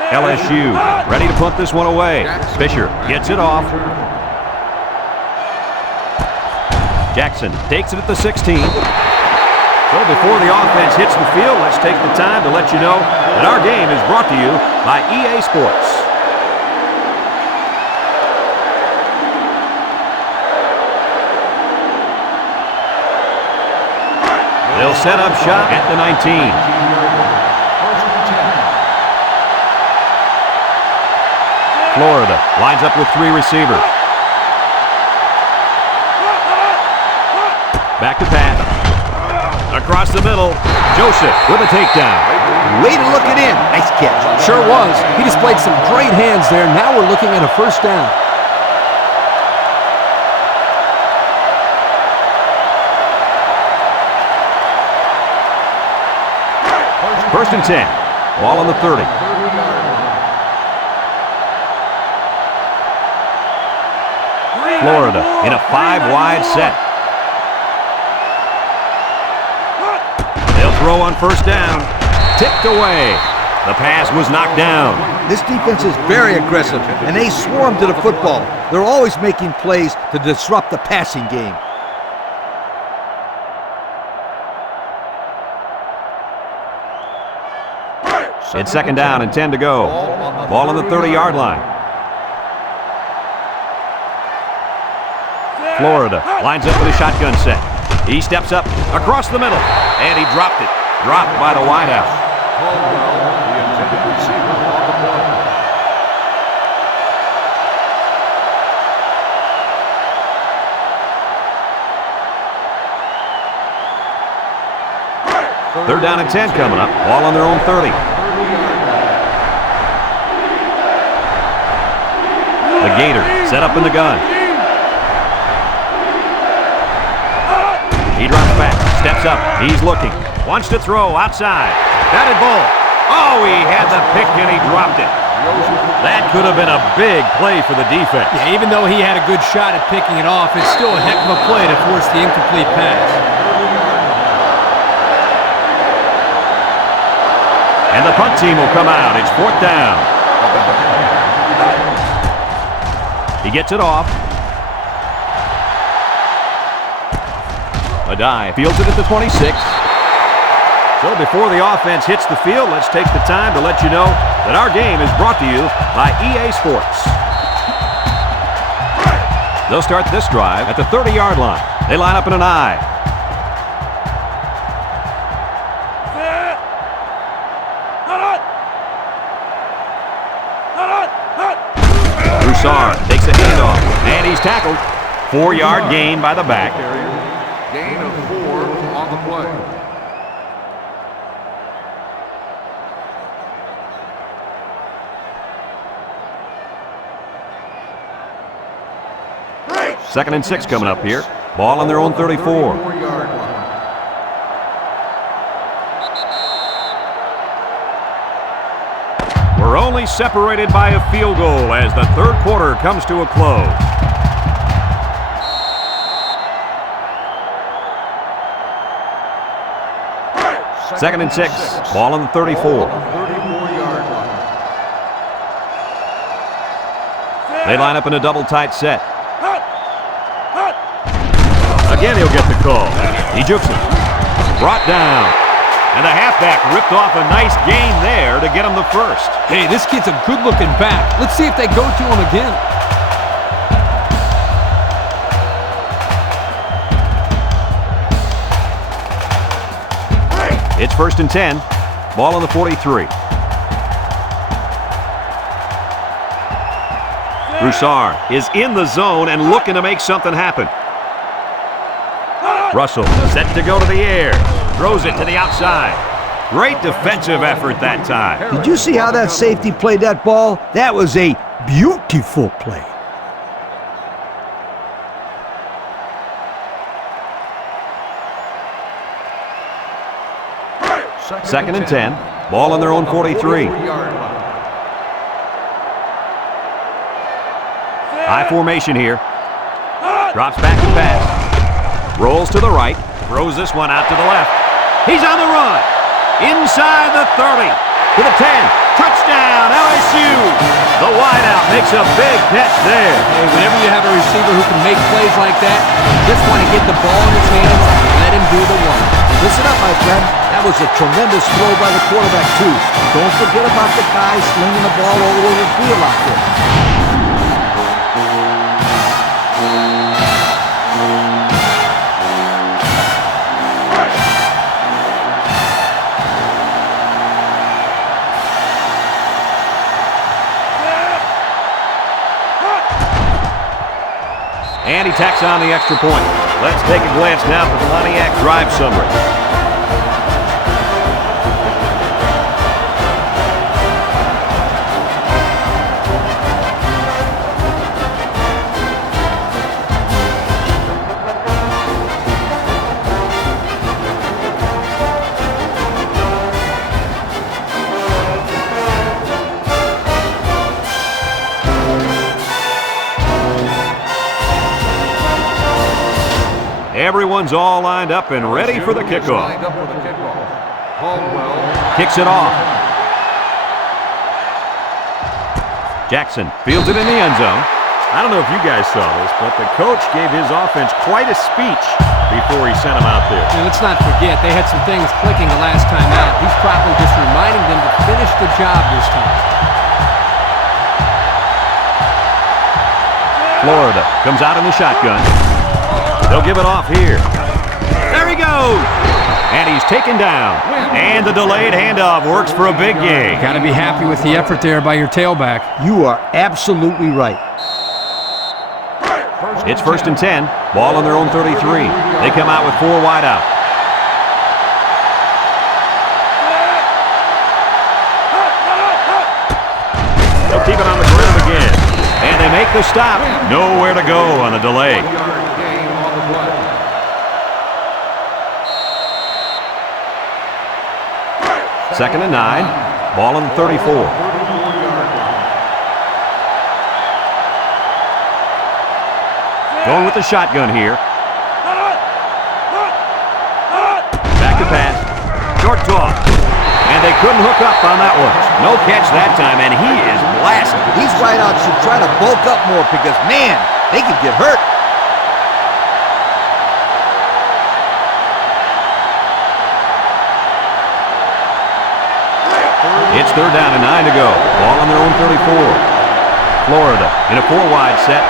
LSU ready to punt this one away. Fisher gets it off. Jackson takes it at the 16. So before the offense hits the field, let's take the time to let you know that our game is brought to you by EA Sports. They'll set up shop at the 19. Florida lines up with 3 receivers. Back to pass. Across the middle. Joseph with a takedown. Way to look it in. Nice catch. Sure was. He displayed some great hands there. Now we're looking at a first down. First and 10. Ball on the 30. Florida in a 5-wide set. They'll throw on first down. Tipped away. The pass was knocked down. This defense is very aggressive, and they swarm to the football. They're always making plays to disrupt the passing game. It's second down and 10 to go. Ball on the 30-yard line. Florida lines up with a shotgun set. He steps up across the middle, and he dropped it. Dropped by the wideout. The intended receiver on the play. Third down and 10 coming up. Ball on their own 30. The Gator set up in the gun. He drops back, steps up, he's looking. Wants to throw outside. Batted ball. Oh, he had the pick and he dropped it. That could have been a big play for the defense. Yeah, even though he had a good shot at picking it off, it's still a heck of a play to force the incomplete pass. And the punt team will come out. It's fourth down. He gets it off. Adai fields it at the 26. So before the offense hits the field, let's take the time to let you know that our game is brought to you by EA Sports. They'll start this drive at the 30-yard line. They line up in an I. Broussard takes a handoff, and he's tackled. 4-yard gain by the back. Gain of 4 on the play. Second and 6 coming up here. Ball on their own 34. 34-yard line. We're only separated by a field goal as the third quarter comes to a close. Second and 6. Ball on the 34. 34-yard line. They line up in a double tight set. Again, he'll get the call. He jukes him. Brought down. And the halfback ripped off a nice gain there to get him the first. Hey, this kid's a good-looking back. Let's see if they go to him again. It's first and 10. Ball on the 43. Broussard is in the zone and looking to make something happen. Russell set to go to the air. Throws it to the outside. Great defensive effort that time. Did you see how that safety played that ball? That was a beautiful play. Second and 10. Ball on their own 43. High formation here. Drops back to pass. Rolls to the right. Throws this one out to the left. He's on the run. Inside the 30. To the 10. Touchdown, LSU. The wideout makes a big catch there. Hey, whenever you have a receiver who can make plays like that, you just want to get the ball in his hands and let him do the work. Listen up, my friend. That was a tremendous throw by the quarterback, too. Don't forget about the guy slinging the ball all over the field out there. And he tacks on the extra point. Let's take a glance now at the Pontiac drive summary. Everyone's all lined up and ready for the kickoff. Kicks it off. Jackson fields it in the end zone. I don't know if you guys saw this, but the coach gave his offense quite a speech before he sent them out there. And let's not forget, they had some things clicking the last time out. He's probably just reminding them to finish the job this time. Florida comes out in the shotgun. They'll give it off here. There he goes! And he's taken down. And the delayed handoff works for a big gain. Got to be happy with the effort there by your tailback. You are absolutely right. It's 1st and 10. Ball on their own 33. They come out with 4 wide out. They'll keep it on the ground again. And they make the stop. Nowhere to go on the delay. 2nd and 9. Ball on the 34. Going with the shotgun here. Back to pass. Short toss. And they couldn't hook up on that one. No catch that time, and he is blasted. These wideouts should try to bulk up more because, man, they could get hurt. It's 3rd down and 9 to go. Ball on their own 34. Florida in a 4-wide set.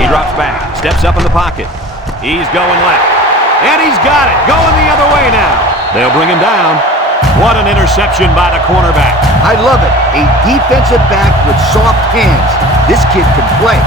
He drops back, steps up in the pocket. He's going left. And he's got it. Going the other way now. They'll bring him down. What an interception by the cornerback. I love it. A defensive back with soft hands. This kid can play.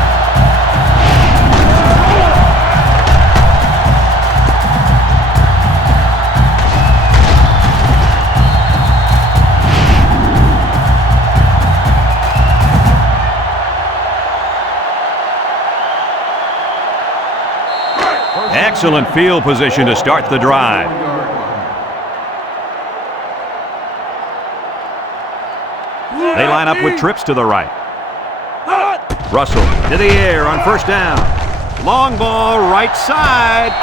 Excellent field position to start the drive. They line up with trips to the right. Russell to the air on 1st down. Long ball right side.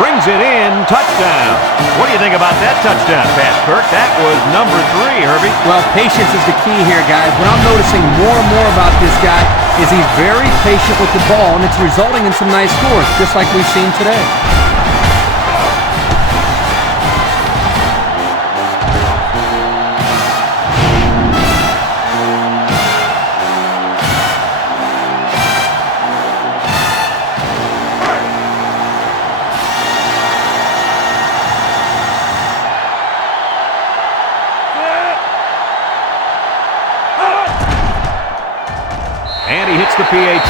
Brings it in. Touchdown. What do you think about that touchdown pass, Kirk? That was number 3, Herbie. Well, patience is the key here, guys. What I'm noticing more and more about this guy is he's very patient with the ball, and it's resulting in some nice scores, just like we've seen today. And he hits the PAT.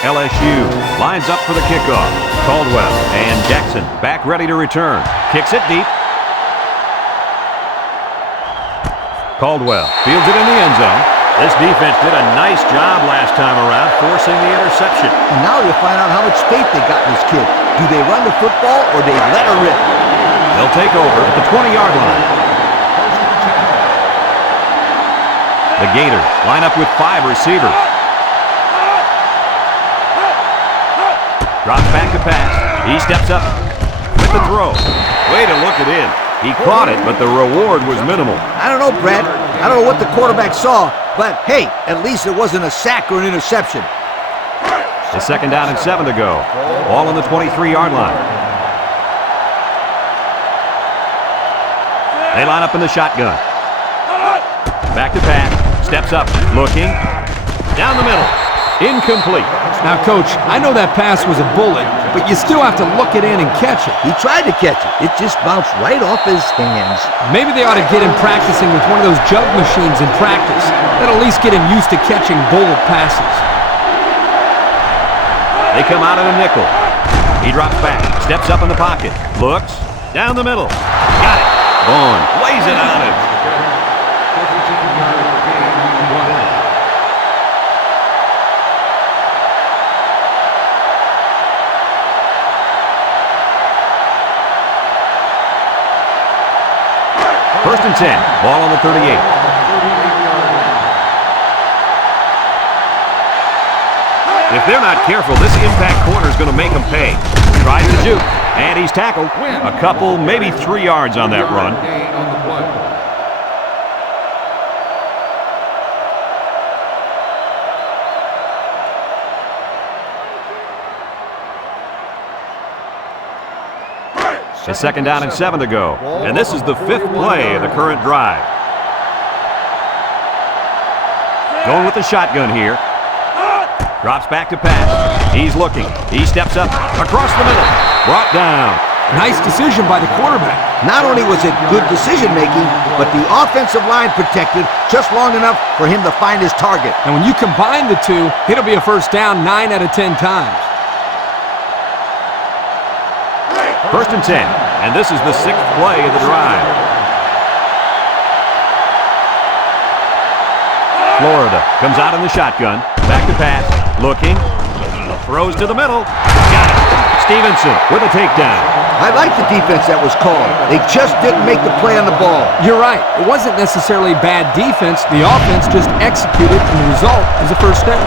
LSU lines up for the kickoff. Caldwell and Jackson back ready to return. Kicks it deep. Caldwell fields it in the end zone. This defense did a nice job last time around, forcing the interception. And now you'll find out how much faith they got in this kid. Do they run the football or they let her rip? They'll take over at the 20-yard line. The Gators line up with 5 receivers. Drops back to pass. He steps up with the throw. Way to look it in. He caught it, but the reward was minimal. I don't know, Brad. I don't know what the quarterback saw, but hey, at least it wasn't a sack or an interception. It's 2nd down and 7 to go. Ball on the 23-yard line. They line up in the shotgun. Back to pass. Steps up. Looking. Down the middle. Incomplete. Now, Coach, I know that pass was a bullet, but you still have to look it in and catch it. He tried to catch it. It just bounced right off his hands. Maybe they ought to get him practicing with one of those jug machines in practice. That'll at least get him used to catching bullet passes. They come out in a nickel. He drops back. Steps up in the pocket. Looks. Down the middle. Got it. Vaughn lays it on him. First and 10. Ball on the 38. If they're not careful, this impact corner is going to make them pay. Tries to juke, and he's tackled. A couple, maybe 3 yards on that run. It's 2nd down and 7 to go. And this is the 5th play of the current drive. Going with the shotgun here. Drops back to pass. He's looking. He steps up across the middle. Brought down. Nice decision by the quarterback. Not only was it good decision-making, but the offensive line protected just long enough for him to find his target. And when you combine the two, it'll be a first down 9 out of 10 times. First and 10, and this is the 6th play of the drive. Florida comes out in the shotgun. Back to pass. Looking. Throws to the middle. Got it. Stevenson with a takedown. I like the defense that was called. They just didn't make the play on the ball. You're right. It wasn't necessarily bad defense. The offense just executed, and the result is a first down.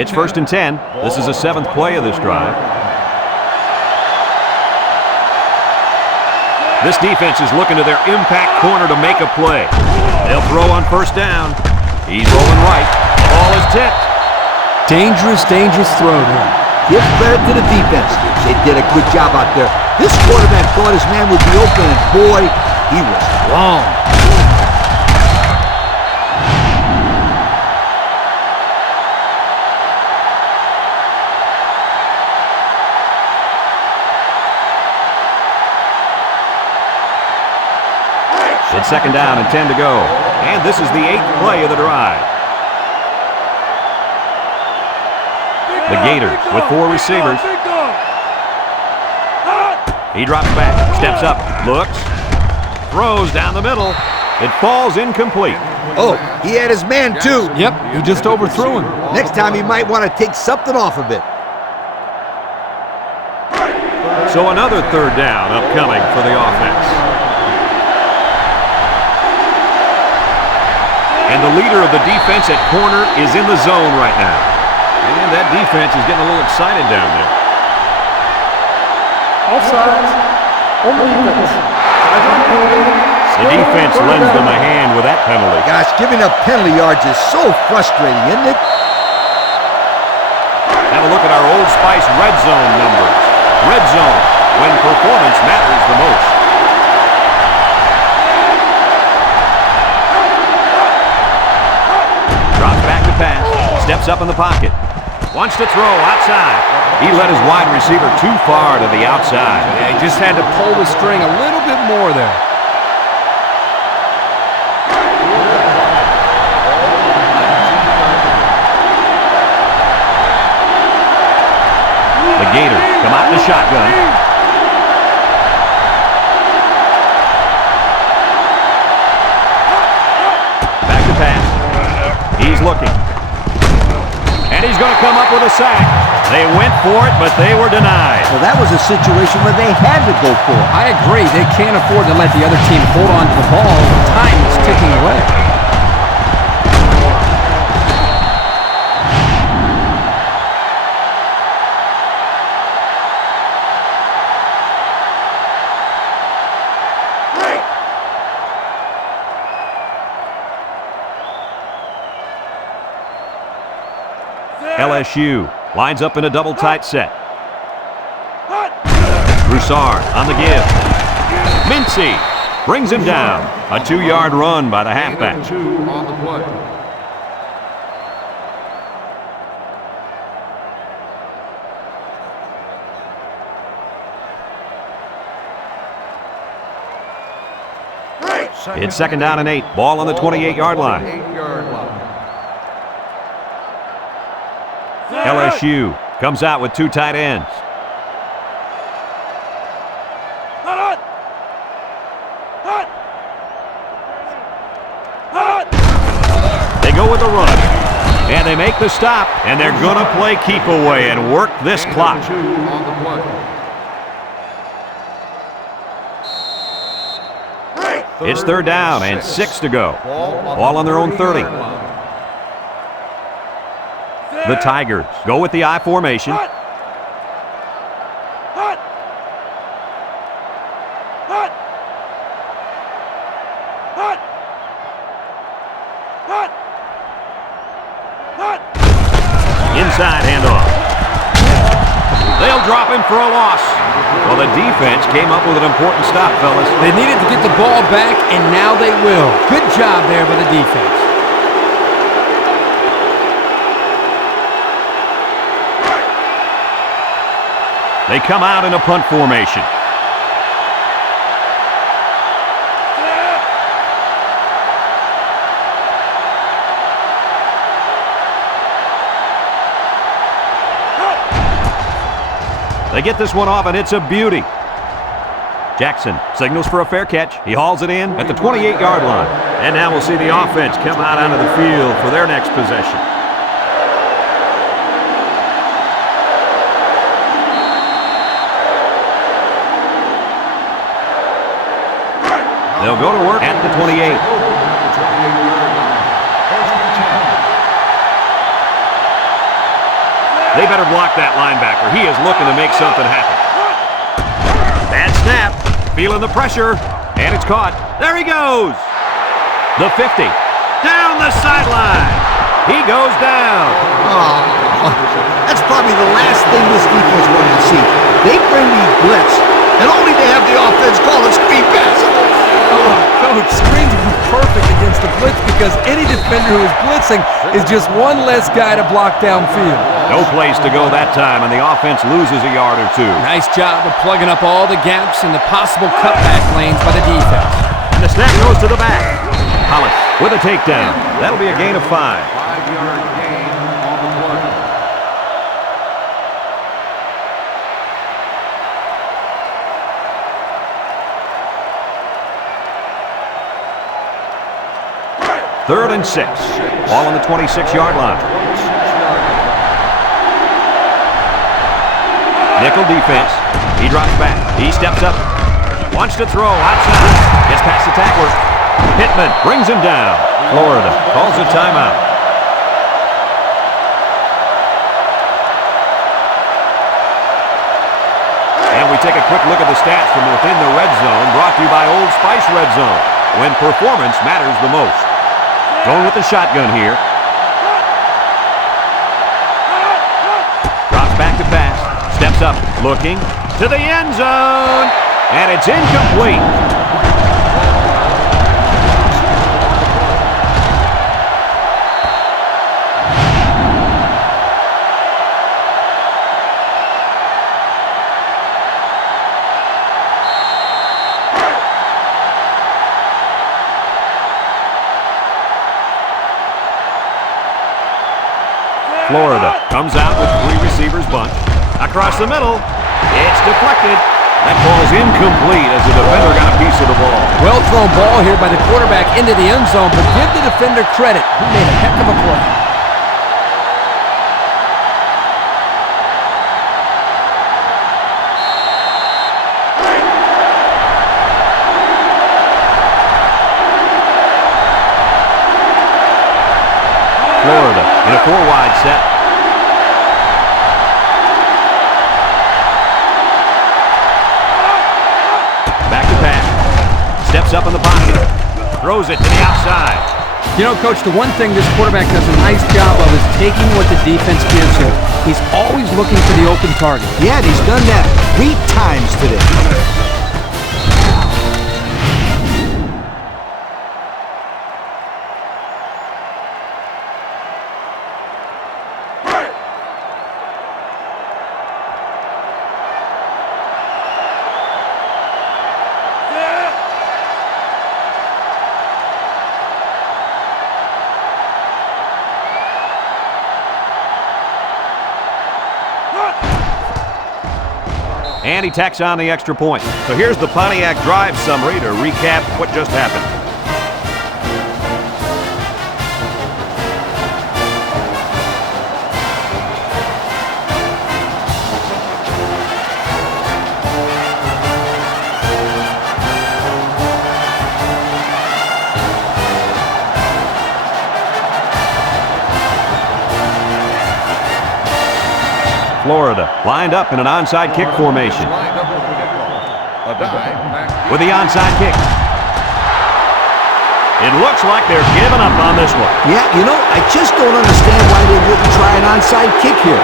It's 1st and 10. This is the 7th play of this drive. This defense is looking to their impact corner to make a play. They'll throw on first down. He's rolling right. The ball is tipped. Dangerous, dangerous throw there. Give credit to the defense. They did a good job out there. This quarterback thought his man would be open, and boy, he was wrong. It's 2nd down and 10 to go. And this is the 8th play of the drive. The Gators with 4 receivers. He drops back, steps up, looks, throws down the middle. It falls incomplete. Oh, he had his man too. Yep, he just overthrew him. Next time he might want to take something off of it. So another 3rd down upcoming for the offense. And the leader of the defense at corner is in the zone right now. And that defense is getting a little excited down there. Offsides on the defense. The defense lends them a hand with that penalty. Gosh, giving up penalty yards is so frustrating, isn't it? Have a look at our Old Spice Red Zone numbers. Red Zone, when performance matters the most. Drops back to pass. Steps up in the pocket. Wants to throw outside. He led his wide receiver too far to the outside. Yeah, he just had to pull the string a little bit more there. The Gators come out in the shotgun. Back to pass. He's looking. And he's going to come up with a sack. They went for it, but they were denied. Well, that was a situation where they had to go for it. I agree. They can't afford to let the other team hold on to the ball when time is ticking away. LSU lines up in a double tight set. Broussard on the give. Mincy brings him down. A 2-yard run by the halfback. 2 on the play. It's 2nd down and 8. Ball on the 28-yard line. 8-yard line. LSU comes out with 2 tight ends. They go with a run. And they make the stop. And they're going to play keep away and work this clock. 2 on the play. It's 3rd down and 6 to go. Ball on their own 30. The Tigers go with the I formation. Inside handoff. They'll drop him for a loss. Well, the defense came up with an important stop, fellas. They needed to get the ball back, and now they will. Good job there by the defense. They come out in a punt formation. They get this one off, and it's a beauty. Jackson signals for a fair catch. He hauls it in at the 28-yard line. And now we'll see the offense come out onto the field for their next possession. They'll go to work at the 28. They better block that linebacker. He is looking to make something happen. Bad snap. Feeling the pressure. And it's caught. There he goes. The 50. Down the sideline. He goes down. Oh, that's probably the last thing this defense wanted to see. They bring these blitz, and only to have the offense call a screen pass. Coach, screens would be perfect against the blitz because any defender who is blitzing is just one less guy to block downfield. No place to go that time, and the offense loses a yard or two. Nice job of plugging up all the gaps and the possible cutback lanes by the defense. And the snap goes to the back. Hollis with a takedown. That'll be a gain of 5. 5-yard gain on the play. Third and 6. Ball on the 26-yard line. Nickel defense. He drops back. He steps up. Wants to throw outside. Gets past the tackler. Pittman brings him down. Florida calls a timeout. And we take a quick look at the stats from within the red zone, brought to you by Old Spice Red Zone, when performance matters the most. Going with the shotgun here. Drops back to pass. Steps up, looking to the end zone. And it's incomplete. Florida comes out with 3 receivers bunch. Across the middle, it's deflected. That ball's incomplete as the defender got a piece of the ball. Well thrown ball here by the quarterback into the end zone, but give the defender credit. He made a heck of a play. Florida in a 4-wide set. Back to pass. Steps up in the pocket. Throws it to the outside. You know, Coach, the one thing this quarterback does a nice job of is taking what the defense gives him. He's always looking for the open target. Yeah, and he's done that 3 times today. And he tacks on the extra point. So here's the Pontiac drive summary to recap what just happened. Florida lined up in an onside kick formation. With the onside kick. It looks like they're giving up on this one. Yeah, you know, I just don't understand why they wouldn't try an onside kick here.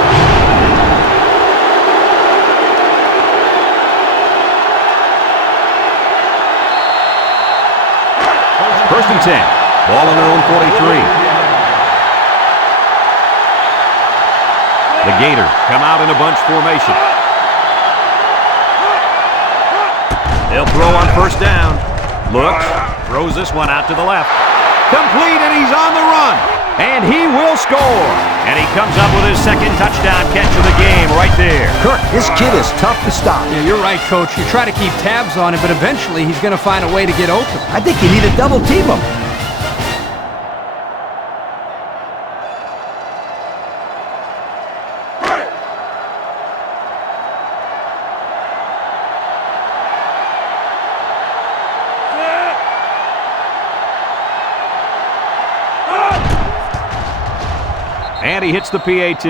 First and 10. Ball on their own 43. The Gators come out in a bunch formation. They'll throw on first down. Looks, throws this one out to the left. Complete, and he's on the run. And he will score. And he comes up with his second touchdown catch of the game right there. Kirk, this kid is tough to stop. Yeah, you're right, Coach. You try to keep tabs on him, but eventually he's going to find a way to get open. I think you need to double team him. And he hits the PAT.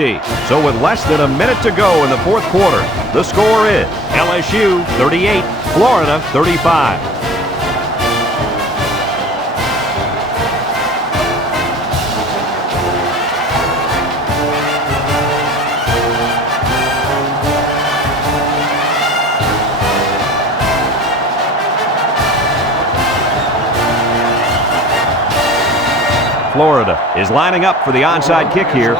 So with less than a minute to go in the fourth quarter, the score is LSU 38, Florida 35. Florida is lining up for the onside kick here.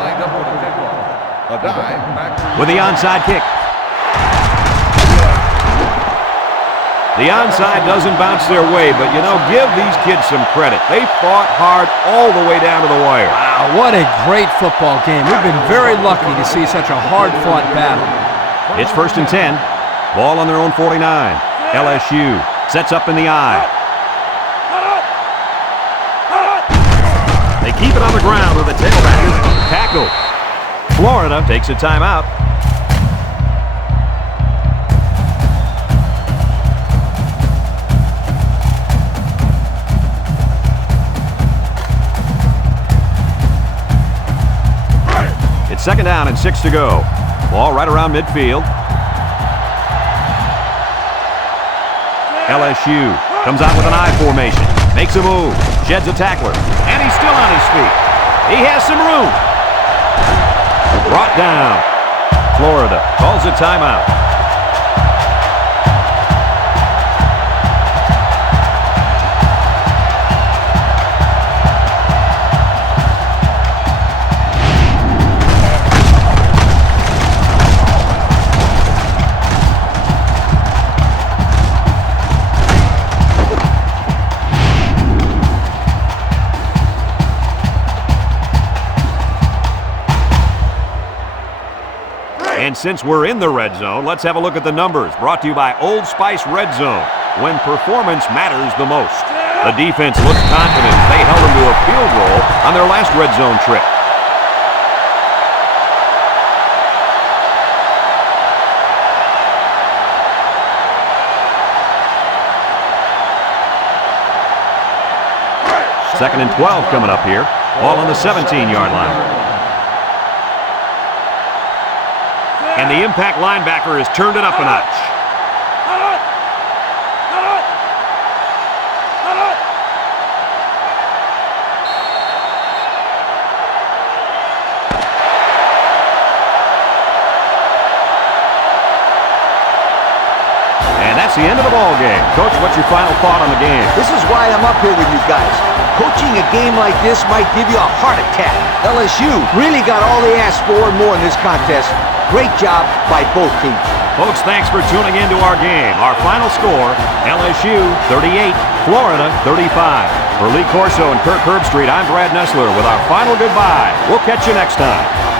With the onside kick. The onside doesn't bounce their way, but you know, give these kids some credit. They fought hard all the way down to the wire. Wow, what a great football game. We've been very lucky to see such a hard-fought battle. It's first and 10. Ball on their own 49. LSU sets up in the I. They keep it on the ground with the tailbackers. Tackle. Florida takes a timeout. It's second down and 6 to go. Ball right around midfield. LSU comes out with an I formation. Makes a move. Sheds a tackler. And he's still on his feet. He has some room. Brought down. Florida calls a timeout. And since we're in the red zone, let's have a look at the numbers. Brought to you by Old Spice Red Zone, when performance matters the most. The defense looked confident. They held them to a field goal on their last red zone trip. Second and 12 coming up here. Ball on the 17-yard line. And the impact linebacker has turned it up a notch. the end of the ball game. Coach, what's your final thought on the game? This is why I'm up here with you guys. Coaching a game like this might give you a heart attack. LSU really got all they asked for and more in this contest. Great job by both teams. Folks, thanks for tuning in to our game. Our final score, LSU 38, Florida 35. For Lee Corso and Kirk Herbstreit, I'm Brad Nessler with our final goodbye. We'll catch you next time.